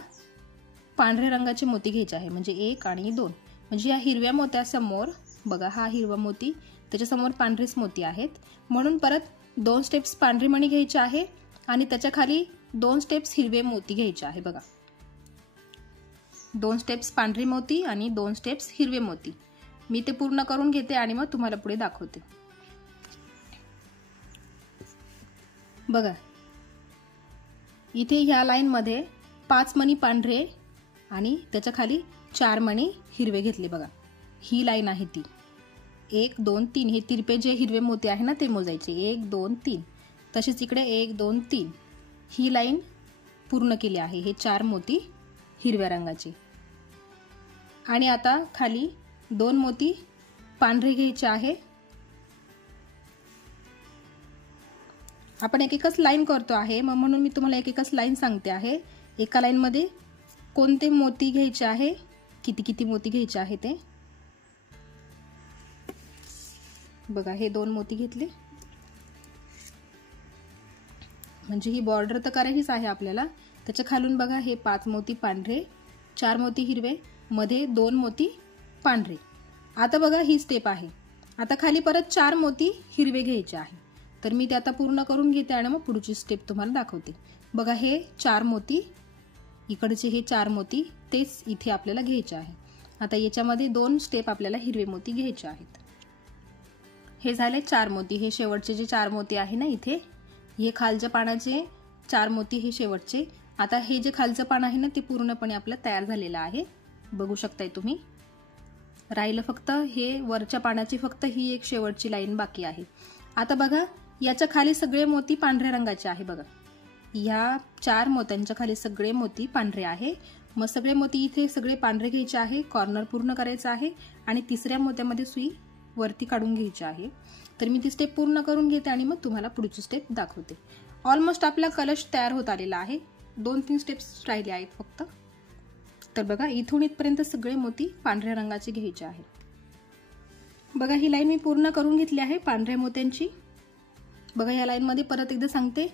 पांढऱ्या रंगाचे मोती घ्यायचे आहे म्हणजे 1 आणि 2 म्हणजे या हिरव्या मोत्यासमोर बघा हा हिरवा मोती, त्याच्यासमोर पांढरेच मोती आहेत म्हणून परत 2 स्टेप्स पांढरे मणी घ्यायचे आहे आणि त्याच्या खाली 2 स्टेप्स हिरवे मोती घ्यायचे आहे। बघा 2 स्टेप्स पांढरे मोती आणि 2 स्टेप्स हिरवे मोती। मी ते पूर्ण करून घेते आणि मग तुम्हाला पुढे दाखवते। बघा इथे ह्या लाईन मध्ये 5 मणी पांढरे आणि त्याच्या खाली 4 मणी हिरवे घेतले। बघा ही लाईन आहे ती 1 2 3 हे तिरपे जे हिरवे मोती आहे ना ते मोजायचे 1 2 3। तसेच इकडे 1 2 3 ही लाईन पूर्ण केली आहे, हे 4 मोती हिरव्या रंगाचे। आणि आता खाली 2 मोती पांढरे घ्यायचे आहे आपण एक एकच लाईन करतो आहे, मग म्हणून मी तुम्हाला एक एकच लाईन सांगते आहे. एका लाईन मध्ये कोणते मोती घ्यायचे आहे, किती किती मोती घ्यायचे आहे ते बघा. हे 2 मोती घेतले म्हणजे ही बॉर्डर तर करायचीच आहे आपल्याला. त्याच्या खालून बघा हे 5 मोती पांढरे, 4 मोती हिरवे, मध्ये 2 मोती पांढरे. आता बघा ही स्टेप आहे. आता खाली परत 4 मोती हिरवे घ्यायचे आहे. तर मी ते आता पूर्ण करून घेते आणि मग पुढची स्टेप तुम्हाला दाखवते. बघा हे 4 मोती, इकडचे हे 4 मोती तेच इथे आपल्याला घ्यायचे आहे. आता याच्यामध्ये 2 स्टेप आपल्याला हिरवे मोती घ्यायचे आहेत. हे झाले 4 मोती. हे शेवटचे जे 4 मोती आहे ना इथे, हे खालच्या पानाचे 4 मोती हे शेवटचे. आता हे जे खालचं पान आहे ना ते पूर्णपणे आपलं तयार झालेलं आहे, बघू शकताय तुम्ही. राहिलं फक्त हे वरच्या पानाची फक्त ही एक शेवटची लाईन बाकी आहे. आता बघा याच्या खाली सगळे मोती पांढऱ्या रंगाचे आहे बघा. या 4 मोत्यांच्या खाली सगळे मोती पांढरे आहे. मग सगळे मोती इथे सगळे पांढरे घ्यायचे आहे, कॉर्नर पूर्ण करायचं आहे आणि तिसऱ्या मोत्यामध्ये सुई वरती काढून घ्यायची आहे. तर मी ती स्टेप पूर्ण करून घेते आणि मग तुम्हाला पुढची स्टेप दाखवते. ऑलमोस्ट आपला कलश तयार होत आलेला आहे. 2-3 स्टेप्स राहिले आहेत फक्त. तर बघा इथून इथपर्यंत सगळे मोती पांढऱ्या रंगाचे घ्यायचे आहे. बघा ही लाईन मी पूर्ण करून घेतली आहे पांढऱ्या मोत्यांची. बघा या लाईन मध्ये परत एकदा सांगते,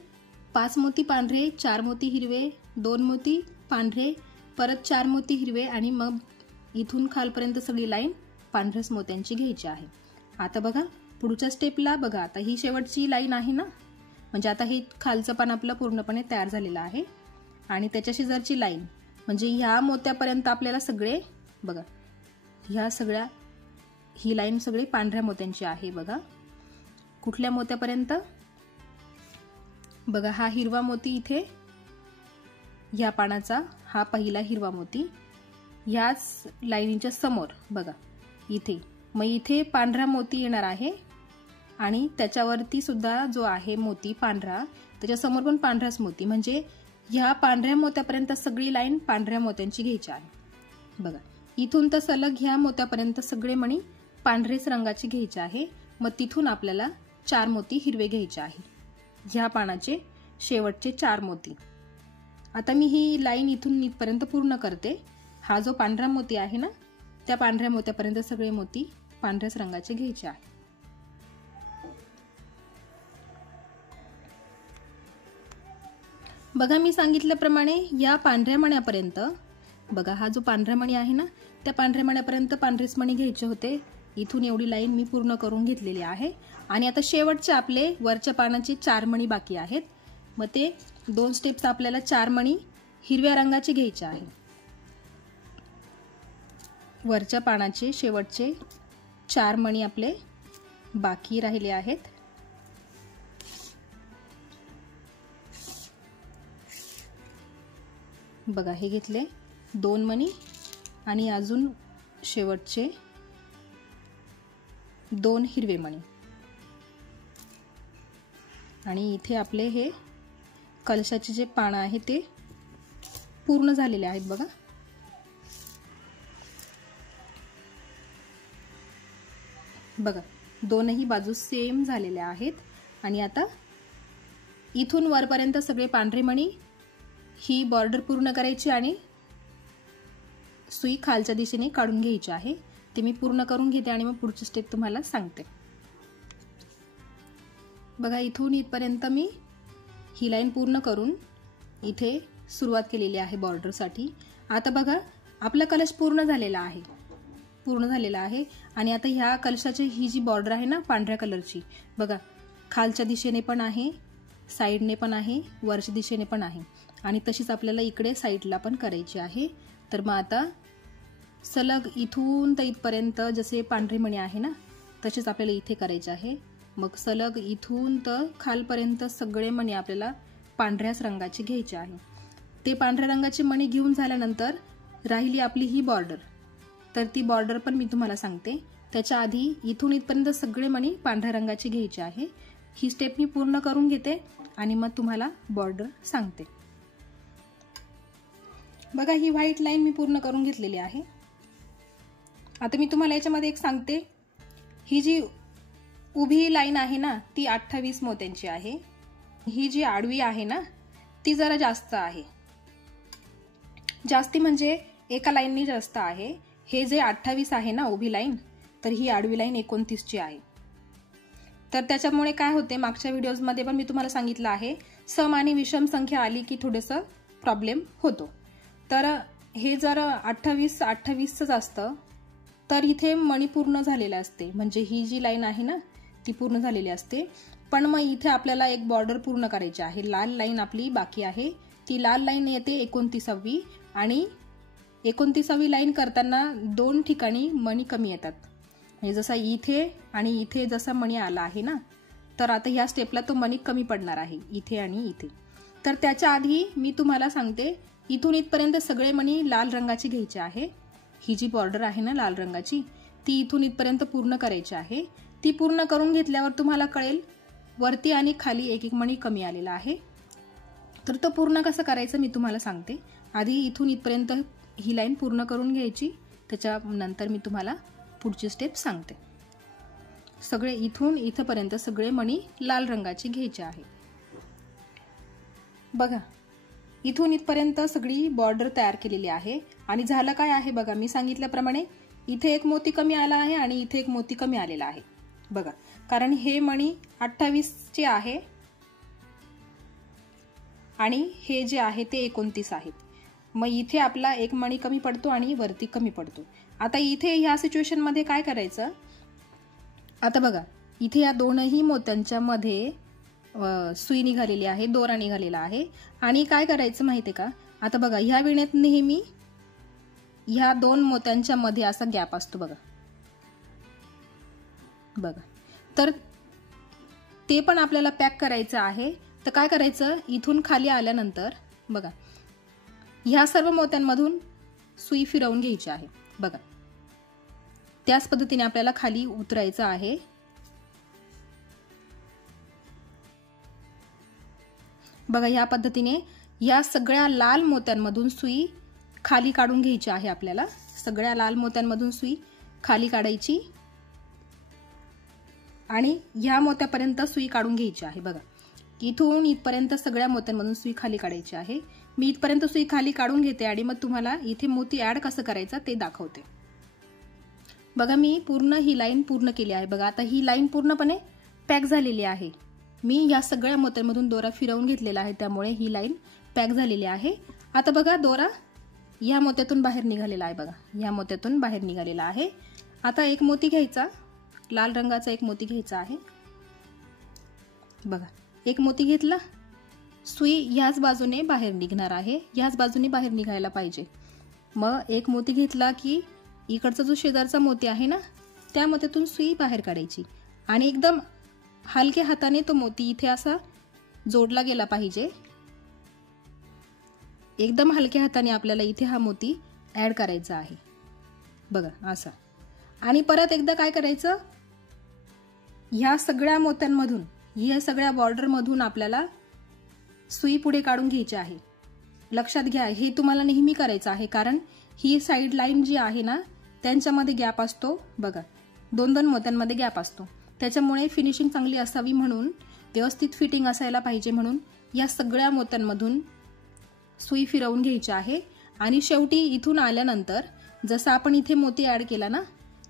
5 मोती पांढरे, 4 मोती हिरवे, 2 मोती पांढरे, परत 4 मोती हिरवे आणि मग इथून खालपर्यंत सगळी लाईन पांढऱ्याच मोत्यांची घ्यायची आहे. आता बघा पुढच्या स्टेपला बघा, आता ही शेवटची लाईन आहे ना, म्हणजे आता हे खालचं पान आपलं पूर्णपणे तयार झालेलं आहे आणि त्याच्या शेजारची लाईन म्हणजे ह्या मोत्यापर्यंत आपल्याला सगळे बघा, ह्या सगळ्या ही लाईन सगळी पांढऱ्या मोत्यांची आहे बघा. कुठल्या मोत्यापर्यंत बघा, हा हिरवा मोती इथे, ह्या पानाचा हा पहिला हिरवा मोती ह्याच लाईनीच्या समोर बघा इथे. मग इथे पांढरा मोती येणार आहे आणि त्याच्यावरती सुद्धा जो आहे मोती पांढरा, त्याच्या समोर पण पांढराच मोती, म्हणजे ह्या पांढऱ्या मोत्यापर्यंत सगळी लाईन पांढऱ्या मोत्यांची घ्यायची आहे बघा. इथून तर सलग ह्या मोत्यापर्यंत सगळे मणी पांढरेच रंगाचे घ्यायचे आहे. मग तिथून आपल्याला 4 मोती हिरवे घ्यायचे आहे, ह्या पानाचे शेवटचे 4 मोती. आता मी ही लाईन इथून इथपर्यंत पूर्ण करते. हा जो पांढरा मोती आहे ना, त्या पांढऱ्या मोत्यापर्यंत सगळे मोती पांढऱ्याच रंगाचे घ्यायचे आहे. बघा मी सांगितल्याप्रमाणे या पांढऱ्या मण्यापर्यंत बघा, हा जो पांढरा मणी आहे ना, त्या पांढऱ्या मण्यापर्यंत पांढरेच मणी घ्यायचे होते. इथून एवढी लाईन मी पूर्ण करून घेतलेली आहे आणि आता शेवटचे आपले वरच्या पानाचे 4 मणी बाकी आहेत. मग ते 2 स्टेप्स आपल्याला 4 मणी हिरव्या रंगाचे घ्यायचे आहे. वरच्या पानाचे शेवटचे 4 मणी आपले बाकी राहिले आहेत. बघा हे घेतले 2 मणी आणि अजून शेवटचे 2 हिरवे मणी आणि इथे आपले हे कलशाचे जे पानं आहे ते पूर्ण झालेले आहेत बघा. बघा दोनही बाजू सेम झालेल्या आहेत आणि आता इथून वरपर्यंत सगळे पांढरे मणी ही बॉर्डर पूर्ण करायची आणि सुई खालच्या दिशेने काढून घ्यायची आहे. ते मी पूर्ण करून घेते आणि मग पुढची स्टेप तुम्हाला सांगते. बघा इथून इथपर्यंत मी ही लाईन पूर्ण करून इथे सुरुवात केलेली आहे बॉर्डरसाठी. आता बघा आपला कलश पूर्ण झालेला आहे आणि आता ह्या कलशाची ही जी बॉर्डर आहे ना पांढऱ्या कलरची बघा, खालच्या दिशेने पण आहे, साईडने पण आहे, वरच्या दिशेने पण आहे आणि तशीच आपल्याला इकडे साईडला पण करायची आहे. तर मग आता सलग इथून तर इथपर्यंत जसे पांढरे मणी आहे ना तसेच आपल्याला इथे करायचे आहे. मग सलग इथून तर खालपर्यंत सगळे मणी आपल्याला पांढऱ्याच रंगाचे घ्यायचे आहे. ते पांढऱ्या रंगाचे मणी घेऊन झाल्यानंतर राहिली आपली ही बॉर्डर. तर ती बॉर्डर पण मी तुम्हाला सांगते. त्याच्या आधी इथून इथपर्यंत सगळे मणी पांढऱ्या रंगाचे घ्यायचे आहे. ही स्टेप मी पूर्ण करून घेते आणि मग तुम्हाला बॉर्डर सांगते. बघा ही व्हाईट लाईन मी पूर्ण करून घेतलेली आहे. आता मी तुम्हाला याच्यामध्ये एक सांगते, ही जी उभी लाईन आहे ना ती 28 मोत्यांची आहे ही जी आडवी आहे ना ती जरा जास्त आहे, जास्ती म्हणजे एका लाईननी जास्त आहे। हे जे 28 आहे ना उभी लाईन, तर ही आडवी लाईन 29 ची आहे। तर त्याच्यामुळे काय होते, मागच्या व्हिडिओज मध्ये पण मी तुम्हाला सांगितलं आहे, सम आणि विषम संख्या आली की थोडंसं प्रॉब्लेम होतो। तर हे जर 28च असतं तर इथे मणी पूर्ण झालेले असते, म्हणजे ही जी लाईन आहे ना ती पूर्ण झालेली असते। पण मग इथे आपल्याला एक बॉर्डर पूर्ण करायची आहे, लाल लाईन आपली बाकी आहे। ती लाल लाईन येते 29वी आणि 29वी लाईन करताना 2 ठिकाणी मणी कमी येतात, म्हणजे जसा इथे आणि इथे जसा मणी आला आहे ना, तर आता ह्या स्टेपला तो मणी कमी पडणार आहे इथे आणि इथे। तर त्याच्या आधी मी तुम्हाला सांगते, इथून इथपर्यंत सगळे मणी लाल रंगाची घ्यायचे आहे। ही जी बॉर्डर आहे ना लाल रंगाची ती इथून इथपर्यंत पूर्ण करायची आहे। ती पूर्ण करून घेतल्यावर तुम्हाला कळेल वरती आणि खाली एक एक मणी कमी आलेला आहे। तर तो पूर्ण कसं करायचं मी तुम्हाला सांगते। आधी इथून इथपर्यंत ही लाईन पूर्ण करून घ्यायची, त्याच्यानंतर मी तुम्हाला पुढची स्टेप सांगते। सगळे इथून इथपर्यंत सगळे मणी लाल रंगाचे घ्यायचे आहे। बघा इथून इथपर्यंत सगळी बॉर्डर तयार केलेली आहे आणि झालं काय आहे बघा, मी सांगितल्याप्रमाणे इथे एक मोती कमी आला आहे आणि इथे एक मोती कमी आलेला आहे बघा, कारण हे मणी 28 चे आहे आणि हे जे आहे ते 29 आहेत। मग इथे आपला एक मणी कमी पडतो आणि वरती कमी पडतो। आता इथे ह्या सिच्युएशन मध्ये काय करायचं, आता बघा इथे या दोनही मोत्यांच्या मध्ये सुई निघालेली आहे, दोरा निघालेला आहे आणि काय करायचं माहितीये का, आता बघा ह्या विणेत नेहमी ह्या 2 मोत्यांच्या मध्ये असा गॅप असतो बघा बघा। तर ते पण आपल्याला पॅक करायचं आहे। तर काय करायचं, इथून खाली आल्यानंतर बघा ह्या सर्व मोत्यांमधून सुई फिरवून घ्यायची आहे बघा, त्याच पद्धतीने आपल्याला खाली उतरायचं आहे। बघा या पद्धतीने या सगळ्या लाल मोत्यांमधून सुई खाली काढून घ्यायची आहे आपल्याला, सगळ्या लाल मोत्यांमधून सुई खाली काढायची आणि ह्या मोत्यापर्यंत सुई काढून घ्यायची आहे बघा। इथून इथपर्यंत सगळ्या मोत्यांमधून सुई खाली काढायची आहे। मी इथपर्यंत सुई खाली काढून घेते आणि मग तुम्हाला इथे मोती ऍड कसं करायचं ते दाखवते। बघा मी पूर्ण ही लाईन पूर्ण केली आहे बघा। आता ही लाईन पूर्णपणे पॅक झालेली आहे, मी या सगळ्या मोत्यांमधून दोरा फिरवून घेतलेला आहे, त्यामुळे ही लाईन पॅक झालेली आहे। आता बघा दोरा या मोत्यातून बाहेर निघालेला आहे बघा, या मोत्यातून बाहेर निघालेला आहे। आता एक मोती घ्यायचा, लाल रंगाचा एक मोती घ्यायचा आहे बघा, एक मोती घेतला, सुई ह्याच बाजूने बाहेर निघणार आहे, ह्याच बाजूने बाहेर निघायला पाहिजे। मग एक मोती घेतला की इकडचा जो शेजारचा मोती आहे ना त्या मोत्यातून सुई बाहेर काढायची आणि एकदम हलक्या हाताने तो मोती इथे असा जोडला गेला पाहिजे, एकदम हलक्या हाताने आपल्याला इथे हा मोती ऍड करायचा आहे बघा असा। आणि परत एकदा काय करायचं, ह्या सगळ्या मोत्यांमधून ह्या सगळ्या बॉर्डर मधून आपल्याला सुई पुढे काढून घ्यायची आहे। लक्षात घ्या हे तुम्हाला नेहमी करायचं आहे, कारण ही साइड लाईन जी आहे ना त्यांच्यामध्ये गॅप असतो बघा, 2-2 मोत्यांमध्ये गॅप असतो, त्याच्यामुळे फिनिशिंग चांगली असावी म्हणून, व्यवस्थित फिटिंग असायला पाहिजे म्हणून या सगळ्या मोत्यांमधून सुई फिरवून घ्यायची आहे। आणि शेवटी इथून आल्यानंतर जसं आपण इथे मोती ऍड केला ना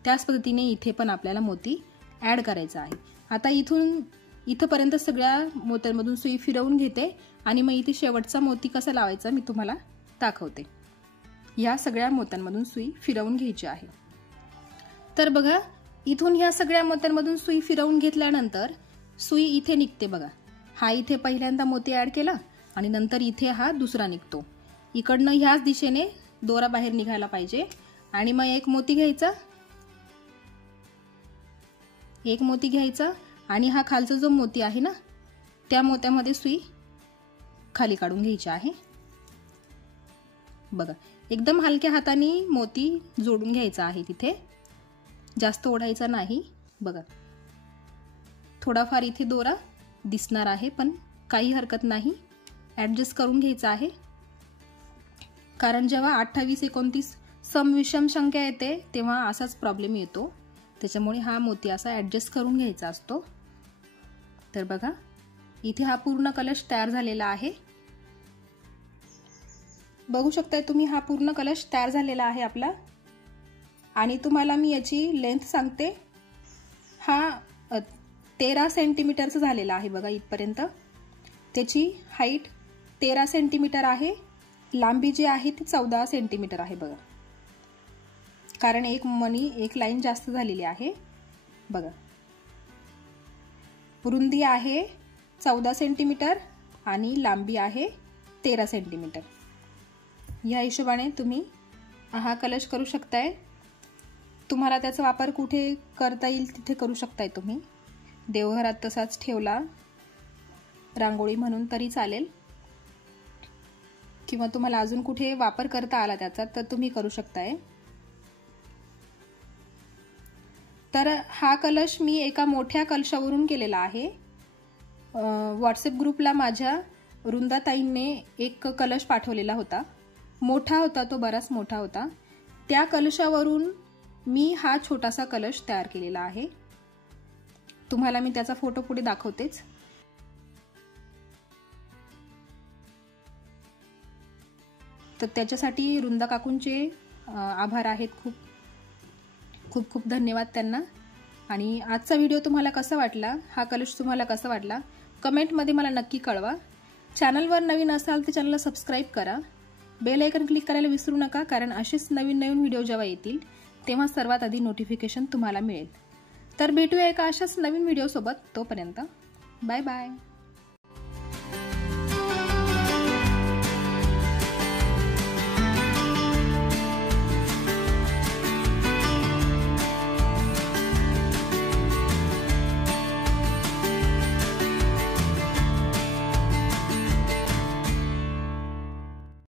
त्याच पद्धतीने इथे पण आपल्याला मोती ऍड करायचा आहे। आता इथून इथपर्यंत सगळ्या मोत्यांमधून सुई फिरवून घेते आणि मग इथे शेवटचा मोती कसा लावायचा मी तुम्हाला दाखवते। या सगळ्या मोत्यांमधून सुई फिरवून घ्यायची आहे। तर बघा इथून ह्या सगळ्या मोत्यांमधून सुई फिरवून घेतल्यानंतर सुई इथे निघते बघा, हा इथे पहिल्यांदा मोती ऍड केला आणि नंतर इथे हा दुसरा निघतो, इकडनं ह्याच दिशेने दोरा बाहेर निघायला पाहिजे। आणि मग एक मोती घ्यायचा, एक मोती घ्यायचा आणि हा खालचा जो मोती आहे ना त्या मोत्यामध्ये सुई खाली काढून घ्यायची आहे बघा, एकदम हलक्या हाताने मोती जोडून घ्यायचा आहे, तिथे जास्त ओढायचा नाही बघा। थोडाफार इथे दोरा दिसणार आहे पण काही हरकत नाही, ऍडजस्ट करून घ्यायचा आहे, कारण जेव्हा 28-29 सम विषम संख्या येते तेव्हा असाच प्रॉब्लेम येतो, त्याच्यामुळे हा मोती असा ऍडजस्ट करून घ्यायचा असतो। तर बघा इथे हा पूर्ण कलश तयार झालेला आहे। बघू शकताय तुम्ही, हा पूर्ण कलश तयार झालेला आहे आपला। आणि तुम्हाला मी याची लेंथ सांगते, हा 13 सेंटीमीटरचा झालेला आहे बघा इथपर्यंत। त्याची हाईट 13 सेंटीमीटर आहे, लांबी जी आहे ती 14 सेंटीमीटर आहे बघा, कारण एक लाईन जास्त झालेली आहे बघा। रुंदी आहे 14 सेंटीमीटर आणि लांबी आहे 13 सेंटीमीटर। या हिशोबाने तुम्ही हा कलश करू शकताय। तुम्हाला त्याचा वापर कुठे करता येईल तिथे करू शकताय तुम्ही। देवघरात तसाच ठेवला रांगोळी म्हणून तरी चालेल, किंवा तुम्हाला अजून कुठे वापर करता आला त्याचा तर तुम्ही करू शकताय। तर हा कलश मी एका मोठ्या कलशावरून केलेला आहे। व्हॉट्सअप ग्रुपला माझ्या वृंदाताईंने एक कलश पाठवलेला होता, मोठा होता तो, बराच मोठा होता। त्या कलशावरून मी हा छोटासा कलश तयार केलेला आहे। तुम्हाला मी त्याचा फोटो पुढे दाखवतेच। तर त्याच्यासाठी वृंदा काकूंचे आभार आहेत, खूप खूप खूप धन्यवाद त्यांना। आणि आजचा व्हिडिओ तुम्हाला कसा वाटला, हा कलश तुम्हाला कसा वाटला कमेंटमध्ये मला नक्की कळवा। चॅनलवर नवीन असाल तर चॅनलला सबस्क्राईब करा, बेल आयकॉन क्लिक करायला विसरू नका, कारण असेच नवीन नवीन व्हिडिओ जेव्हा येतील तेव्हा सर्वात आधी नोटिफिकेशन तुम्हाला मिळेल। तर भेटूया एका अशाच नवीन व्हिडिओ सोबत, तोपर्यंत बाय बाय।